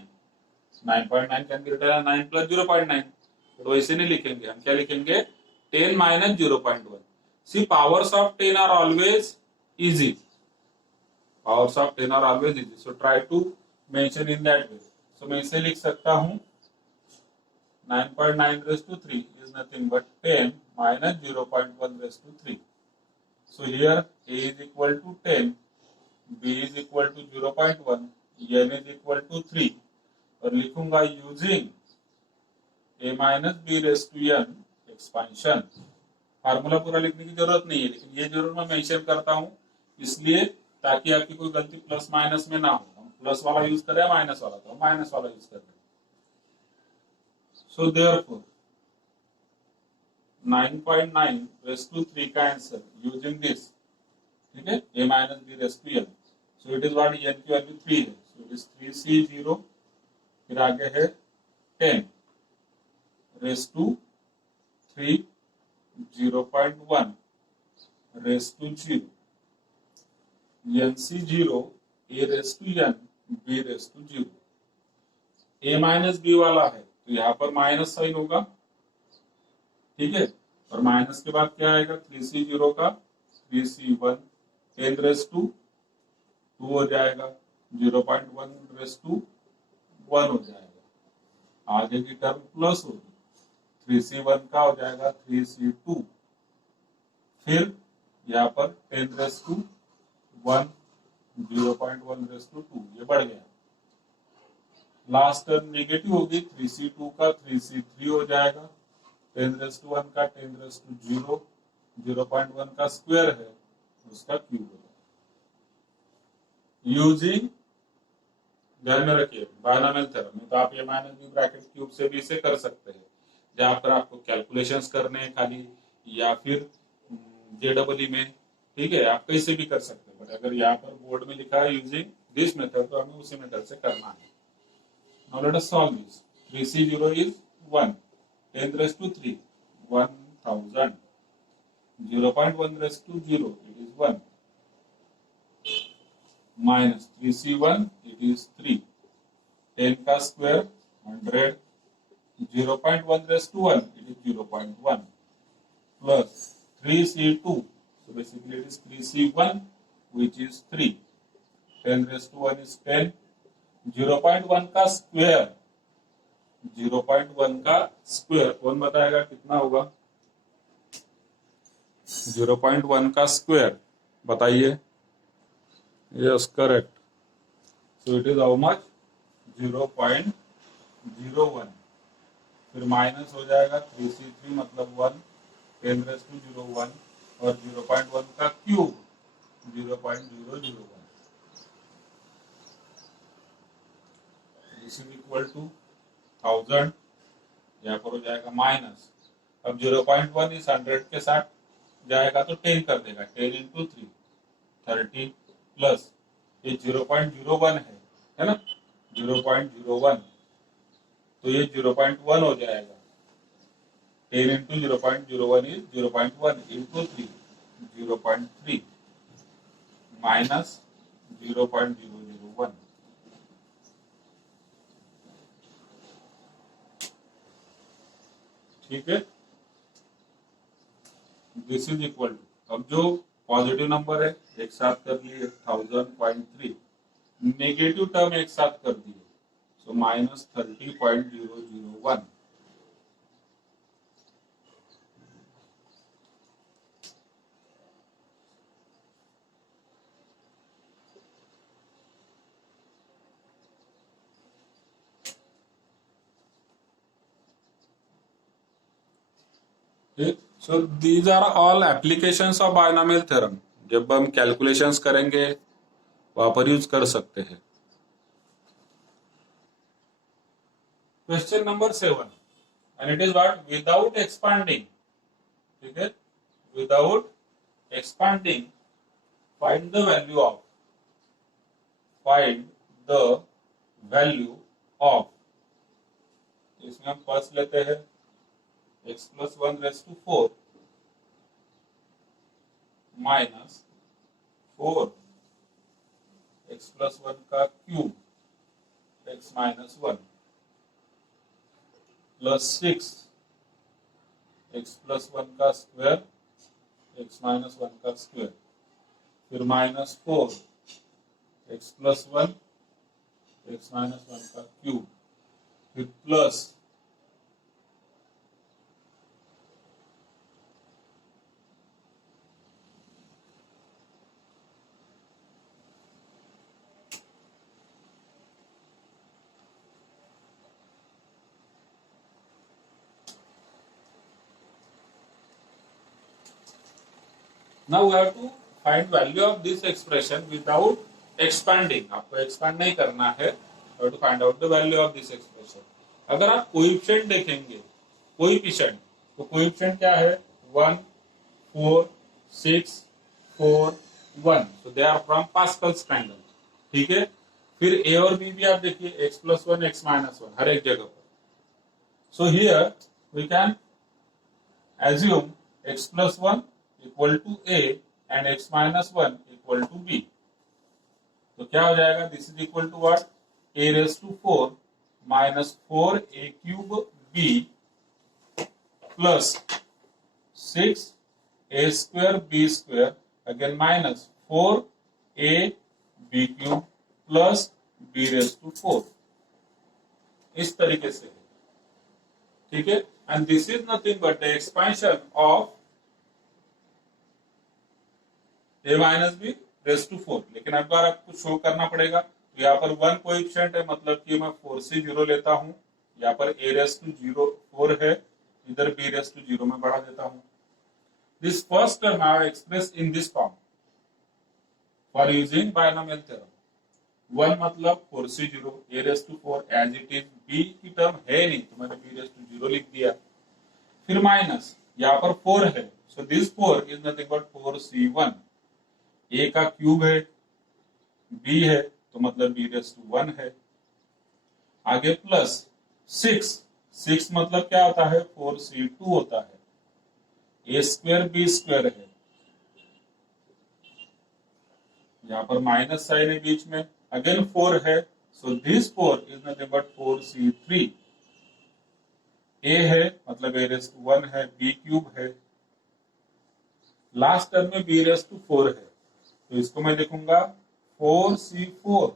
9.9 can be written as 9 plus 0.9, तो ऐसे नहीं लिखेंगे, हम क्या लिखेंगे 10 minus 0.1. See, powers of 10 are always easy. Powers of 10 are always easy. So try to mention in that way. So मैं इसे लिख सकता हूँ 9.9 raised to 3 is nothing but 10 minus 0.1 raised to 3. So here A is equal to 10, B is equal to 0.1, N is equal to 3. और लिखूंगा using A minus B raised to N expansion. Formula पूरा लिखने की जरूरत नहीं है, लेकिन ये जरूर मैं मेंशन करता हूँ इसलिए ताकि आपकी कोई गलती प्लस माइनस में ना हो। हम प्लस वाला यूज करें माइनस वाला, तो माइनस वाला यूज कर रहे हैं। सो देयरफॉर 9.9 रेज़ टू 3 का आंसर यूजिंग दिस, ठीक है, a minus b raise to n। So it is what n की वैल्यू 3 है, सो इट इज 3c0, फिर आगे है 10 raise to 3 0.1 raised to 0, NC0, A raised to N, B raised to 0. A minus B वाला है तो यहाँ पर माइनस साइन होगा, ठीक है, और माइनस के बाद क्या आएगा 3C0 का 3C1, 10 रेज़ टू 2 हो जाएगा, 0.1 रेज़ टू 1 हो जाएगा, आगे की टर्म प्लस होगी, 3C1 का हो जाएगा 3C2, फिर यहाँ पर 10 रेज़ टू 1, 0.1 रेज़ टू 2, ये बढ़ गया। लास्ट टर्म नेगेटिव होगी, 3C2 का 3C3 हो जाएगा, 10 रेज़ टू 1 का 10 रेज़ टू 0, 0.1 का स्क्वायर है उसका क्यूब हो जाएगा। यूजिंग, ध्यान में रखिए बायनॉमियल थ्योरम में तो आप ये माइनस बी ब्रैकेट क्यूब से भी इसे कर सकते हैं, जहां पर आपको कैलकुलेशंस करने हैं खाली, या फिर JEE में, ठीक है, आप कैसे भी कर सकते हैं, बट अगर यहाँ पर बोर्ड में लिखा है यूजिंग दिस मेथड तो हमें उसी मेथड से करना है। Now let us solve this. 3C0 is 1, 10 raise to 3 1000, 0.1 raise to 0 it is 1, minus 3C1 it is 3, 10 का square 100, 0.1 raised to 1, it is 0.1, plus 3C2, so basically it is 3C1 which is 3, 10 raised to 1 is 10, 0.1 का square, 0.1 का square कौन बताएगा कितना होगा, 0.1 का square बताइए, yes correct, so it is how much 0.01, फिर माइनस हो जाएगा 3C3 मतलब 1, 10 रेज़ टू 0 1, और 0.1 का cube 0.001, this is equal to 1000, यहाँ पर हो जाएगा माइनस, अब 0.1 इस 100 के साथ जाएगा तो 10 कर देगा, 10 इंटू 3 30, प्लस ये 0.01 है ना, 0.01, तो ये 0.1 हो जाएगा, 10 इंटू 0.01 इज 0.1 इंटू 3, 0.3 माइनस 0.001, ठीक है, दिस इज इक्वल टू, अब जो पॉजिटिव नंबर है एक साथ कर लिए 1000.3, नेगेटिव टर्म एक साथ कर दिए, so -30.001। So these are all applications of binomial theorem, जब हम कैलकुलेशंस करेंगे वहां पर यूज कर सकते हैं। Question number 7 and it is what, without expanding, ठीक है, without expanding find the value of, find the value of, इसमें हम फर्स्ट लेते हैं x plus 1 raised to 4 minus 4 x plus 1 का क्यूब x माइनस 1 प्लस 6 x plus 1 का square x माइनस 1 का स्क्वायर, फिर माइनस 4 x plus 1 x माइनस 1 का क्यूब, फिर plus now we have to find value of this expression without expanding, आपको expand नहीं करना है, you have to find out the value of this expression। अगर आप कोएफिशिएंट देखेंगे, कोएफिशिएंट, तो कोएफिशिएंट क्या है 1 4 6 4 1, so they are from Pascal's triangle, ठीक है। फिर a और b भी आप देखिए x plus 1 x minus 1 हर एक जगह पर, so here we can assume x plus 1 equal to a and x माइनस 1 इक्वल टू b, तो क्या हो जाएगा, this is equal to what, a raise to 4 minus 4a cube b plus 6a square b square again minus 4a b cube plus b raise to 4, इस तरीके से, ठीक है। And this is nothing but the expansion of a minus b raise to 4, लेकिन एक बार आपको show करना पड़ेगा, तो यहाँ पर 1 कोएफिशिएंट है, मतलब कि मैं 4 से 0 लेता हूँ, यहाँ पर a रेस टू 0 4 है, इधर b रेस टू 0 में बढ़ा देता हूँ। This first term I express in this form for using binomial theorem. 1 मतलब 4 से 0, a raise to 4 as it is, b की टर्म है नहीं तो मैंने b रेस टू 0 लिख दिया, फिर माइनस यहाँ पर 4 है, so this 4 is nothing but 4c1, a का क्यूब है, b है तो मतलब b रेस टू 1 है, आगे प्लस 6 मतलब क्या होता है 4c2 होता है, a स्क्वायर b स्क्वायर है, यहाँ पर माइनस साइन है बीच में, अगेन 4 है, so this 4 is nothing but 4c3, a है मतलब a रेस टू 1 है, b क्यूब है, लास्ट टर्म में b रेस टू 4 है, तो इसको मैं लिखूंगा 4c4,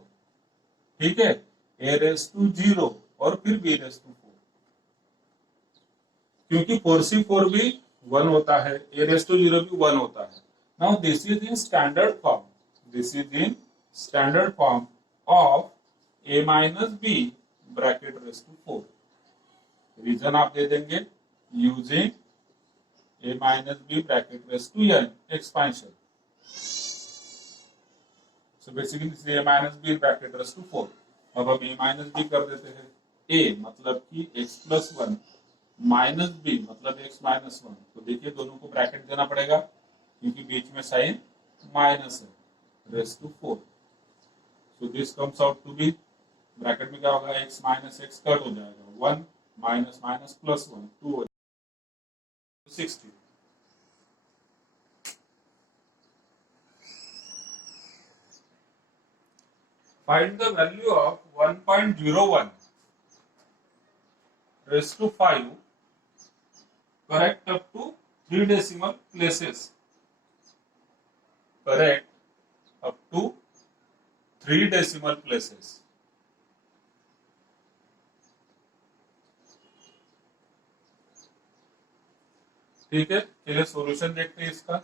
ठीक है, a रेस टू 0 और फिर b रेस टू 4, क्योंकि 4c4 भी 1 होता है, a रेस टू 0 भी 1 होता है। Now this is in standard form, this is in standard form of a minus b bracket raise to 4, reason आप दे देंगे using a minus b bracket raise to n expansion, so basically this is a minus b bracket raised to 4। अब हम a minus b कर देते हैं, a मतलब कि x plus 1 माइनस b मतलब x minus 1, तो देखिए दोनों को ब्रैकेट देना पड़ेगा क्योंकि बीच में साइन माइनस है, raise to 4, so this comes out to be, bracket में क्या होगा x माइनस x कट हो जाएगा, 1 minus minus plus 1 2 60। Find the value of 1.01 raised to 5 correct up to 3 decimal places, correct up to 3 decimal places. ठीक है, चलिए solution देखते हैं इसका।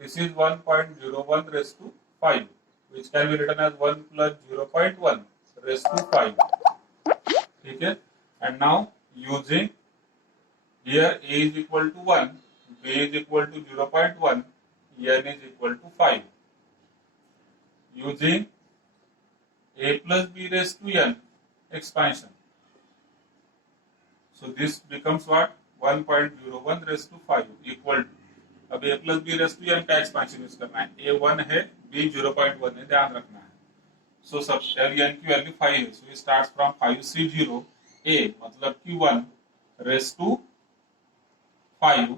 This is 1.01 raise to 5 which can be written as 1 plus 0.1 raised to 5. ठीक है, and now using here a is equal to 1, b is equal to 0.1, n is equal to 5. Using a plus b raised to n expansion. So this becomes what? 1.01 raised to 5 equal to, अब a plus b raised to n का expansion use करना है। a 1 है, b 0.1 है, ध्यान रखना है। सो सब n की वैल्यू 5 है, सो स्टार्ट फ्रॉम 5 से 0, a मतलब कि 1 रेस टू 5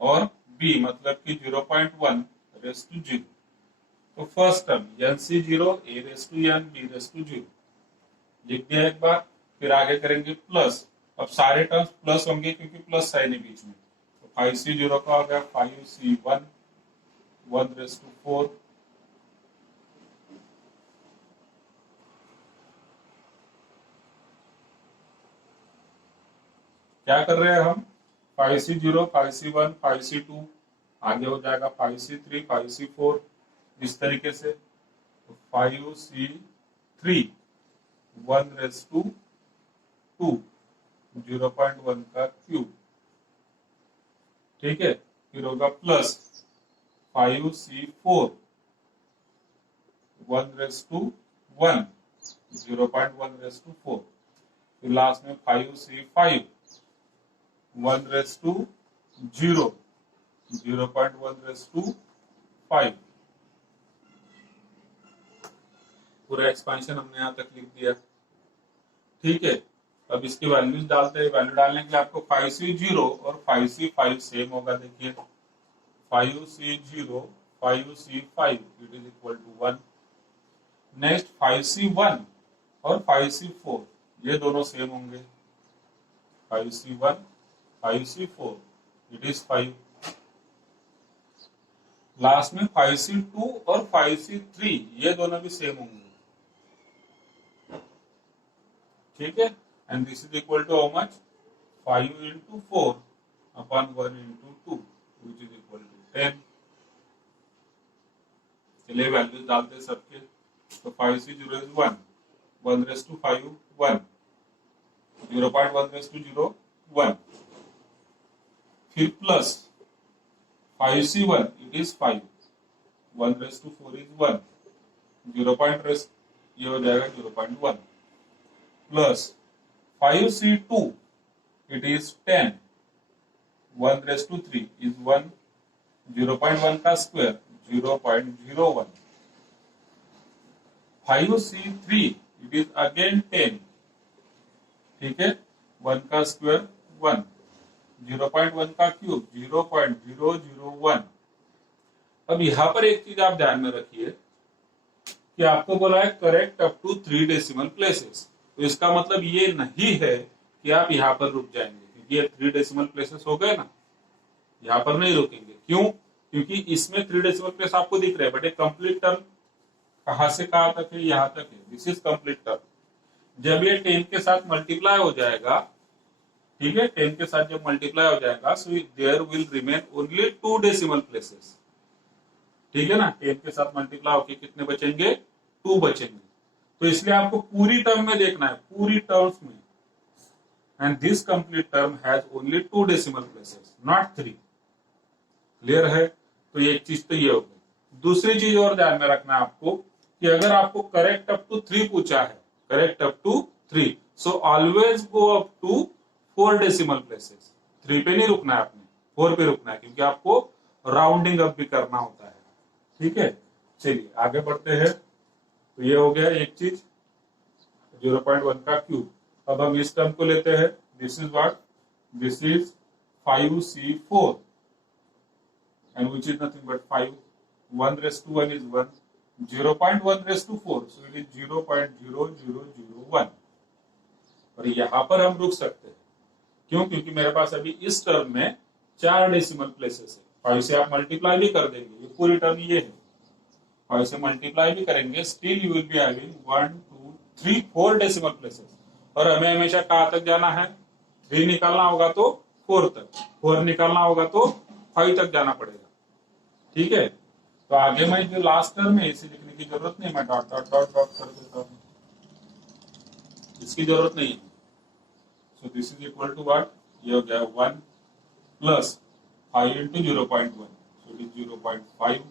और b मतलब कि 0.1 रेस टू 0। तो फर्स्ट टर्म n से 0, a raise to n, b raise to 0 लिख दिया एक बार। फिर आगे करेंगे प्लस, अब सारे टर्म्स प्लस होंगे क्योंकि प्लस साइन है बीच में। 5 से 0 का हो गया 5 से 1, 1 रेस टू 4, क्या कर रहे हैं हम? 5 से 0, 5 से 1, 5 से 2, आगे हो जाएगा 5 से 3, 5 से 4, इस तरीके से। 5 से 3, 1 रेस टू 2, 0.1 का क्यूब। ठीक है, फिर होगा प्लस 5 से 4, 1 रेस टू 1, 0.1 रेस टू 4, फिर लास्ट में 5 से 5, 1 रेस टू 0, 0.1 रेस टू 5। पूरा एक्सपेंशन हमने यहां तक लिख दिया। ठीक है, अब इसकी वैल्यूज डालते हैं। वैल्यू डालने के लिए आपको 5 से 0 और 5 से 5 सेम होगा। देखिए 5 से 0, 5 से 5 it is equal to 1। Next 5 से 1 और 5 से 4 ये दोनों सेम होंगे। 5 से 1, 5 से 4 इट इज 5। लास्ट में 5 से 2 और 5 से 3 ये दोनों भी सेम होंगे। ठीक है, and this is equal to how much? 5 into 4 upon 1 into 2 which is equal to 10। चलिए वैल्यूज डालते हैं सबके। तो 5 से 0 is 1, 1 raised to 5 1, 0.1 raised to 0 1, फिर प्लस 5 से 1 it is 5, 1 raised to 4 is 1, 0. ये हो जाएगा 0.1, प्लस 5 से 2 it is 10, 1 raised to 3 is 1, 0.1 का स्क्वायर 0.01, 5 से 3 it is again 10। ठीक है, 1 का स्क्वायर 1, 0.1 का क्यूब 0.001। अब यहां पर एक चीज आप ध्यान में रखिए कि आपको बोला है correct up to 3 decimal places. तो इसका मतलब ये नहीं है कि आप यहाँ पर रुक जाएंगे, क्योंकि ये 3 डेसिमल प्लेसेस हो गए ना, यहाँ पर नहीं रुकेंगे। क्यों? क्योंकि इसमें 3 डेसिमल प्लेस आपको दिख रहे हैं, बट एक कंप्लीट टर्म कहां से कहां तक है? यहाँ तक है। This is complete term. जब ये 10 के साथ मल्टीप्लाई हो जाएगा, ठीक है, 10 के साथ जब मल्टीप्लाई हो जाएगा, so there will remain only 2 decimal places. ठीक है ना, 10 के साथ मल्टीप्लाई होके कितने बचेंगे? 2 बचेंगे। तो इसलिए आपको पूरी टर्म में देखना है, पूरी टर्म्स में। And this complete term has only 2 decimal places, not 3। Clear है? तो एक चीज तो ये हो गई। दूसरी चीज और ध्यान में रखना है आपको कि अगर आपको करेक्ट अप टू 3 पूछा है, correct up to 3, so always go up to 4 decimal places. 3 पे नहीं रुकना है आपने, 4 पे रुकना है, क्योंकि आपको राउंडिंग अप भी करना होता है। ठीक है, चलिए आगे बढ़ते हैं। तो ये हो गया एक चीज, 0.1 का क्यूब। अब हम इस टर्म को लेते हैं। This is what? This is 5c4 and which is nothing but 5, 1 raised to 1 is 1, 0.1 raised to 4, so it is 0.0001। और यहां पर हम रुक सकते हैं, क्यों? क्योंकि मेरे पास अभी इस टर्म में 4 डेसिमल प्लेसेस है। 5 से आप मल्टीप्लाई भी कर देंगे, ये पूरी टर्म ये है, 5 से मल्टीप्लाई भी करेंगे, still you will be having 1 2 3 4 decimal places. और हमें हमेशा कहाँ तक जाना है? 3 निकालना होगा तो 4 तक, 4 निकालना होगा तो 5 तक जाना पड़ेगा। ठीक है, तो आगे मैं जो लास्ट टर्म है इसे लिखने की जरूरत नहीं, मैं डॉट डॉट डॉट डॉट कर देता हूँ, इसकी जरूरत नहीं है। So this is equal to what? ये हो गया 1 plus 5 into 0.1, so it is 0.5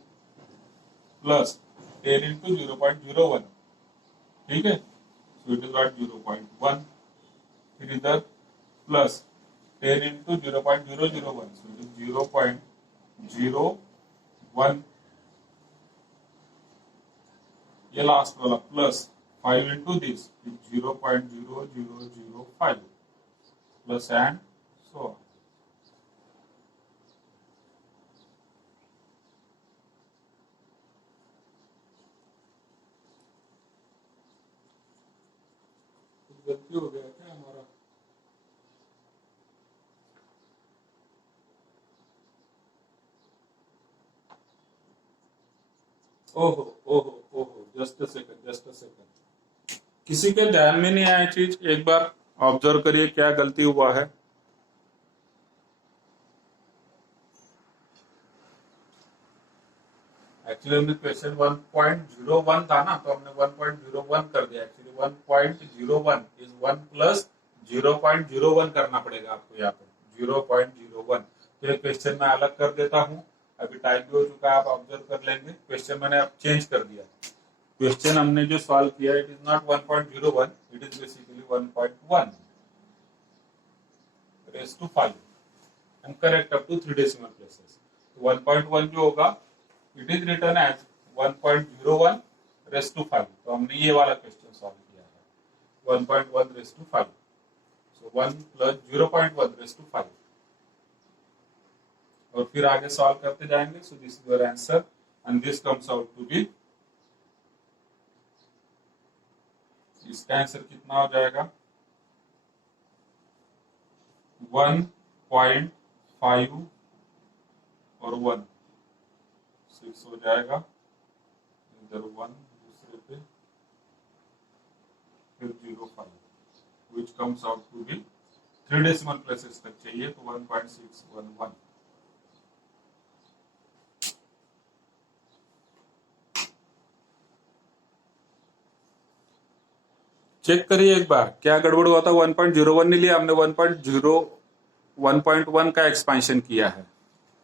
plus 10 into 0.01। ठीक है, सो इट इज व्हाट? 0.1। फिर इधर plus 10 into 0.001, so it is 0.01। ये लास्ट वाला plus 5 into this 0.0005 plus and so on. गलती हो गया क्या हमारा? ओहो ओहो ओहो, जस्ट अ सेकंड। किसी के ध्यान में नहीं आया चीज, एक बार ऑब्जर्व करिए क्या गलती हुआ है। एक्चुअली हमने क्वेश्चन 1.01 था ना, तो हमने 1.01 कर दिया। एक्चुअली 1.01 इज 1 प्लस 0.01 करना पड़ेगा आपको यहाँ पे, 0.01। तो ये क्वेश्चन मैं अलग कर देता हूँ, अभी टाइम भी हो चुका है, आप ऑब्जर्व कर लेंगे। क्वेश्चन मैंने अब चेंज कर दिया। क्वेश्चन हमने जो सॉल्व किया it is not 1.01, it is basically 1.1 raise to 5 and correct up to 3 decimal places. 1.1 जो होगा it is return as 1.01 raise to 5। तो हमने ये वाला क्वेश्चन सॉल्व किया है 1.1 raise to 5। So 1 plus 0.1 raise to 5 और फिर आगे सॉल्व करते जाएंगे। So this is your answer and this comes out to be, इसका आंसर कितना हो जाएगा? 1.5 और 1 6 हो जाएगा, इधर 1 दूसरे पे, फिर 0.5 which comes out to be 3 decimal places तक चाहिए, तो 1.611। चेक करिए एक बार क्या गड़बड़ हुआ था। 1.01 नहीं लिया हमने, 1.1 का एक्सपेंशन किया है,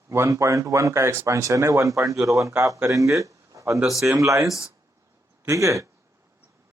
1.1 का एक्सपेंशन है, 1.01 का आप करेंगे ऑन द सेम लाइंस। ठीक है,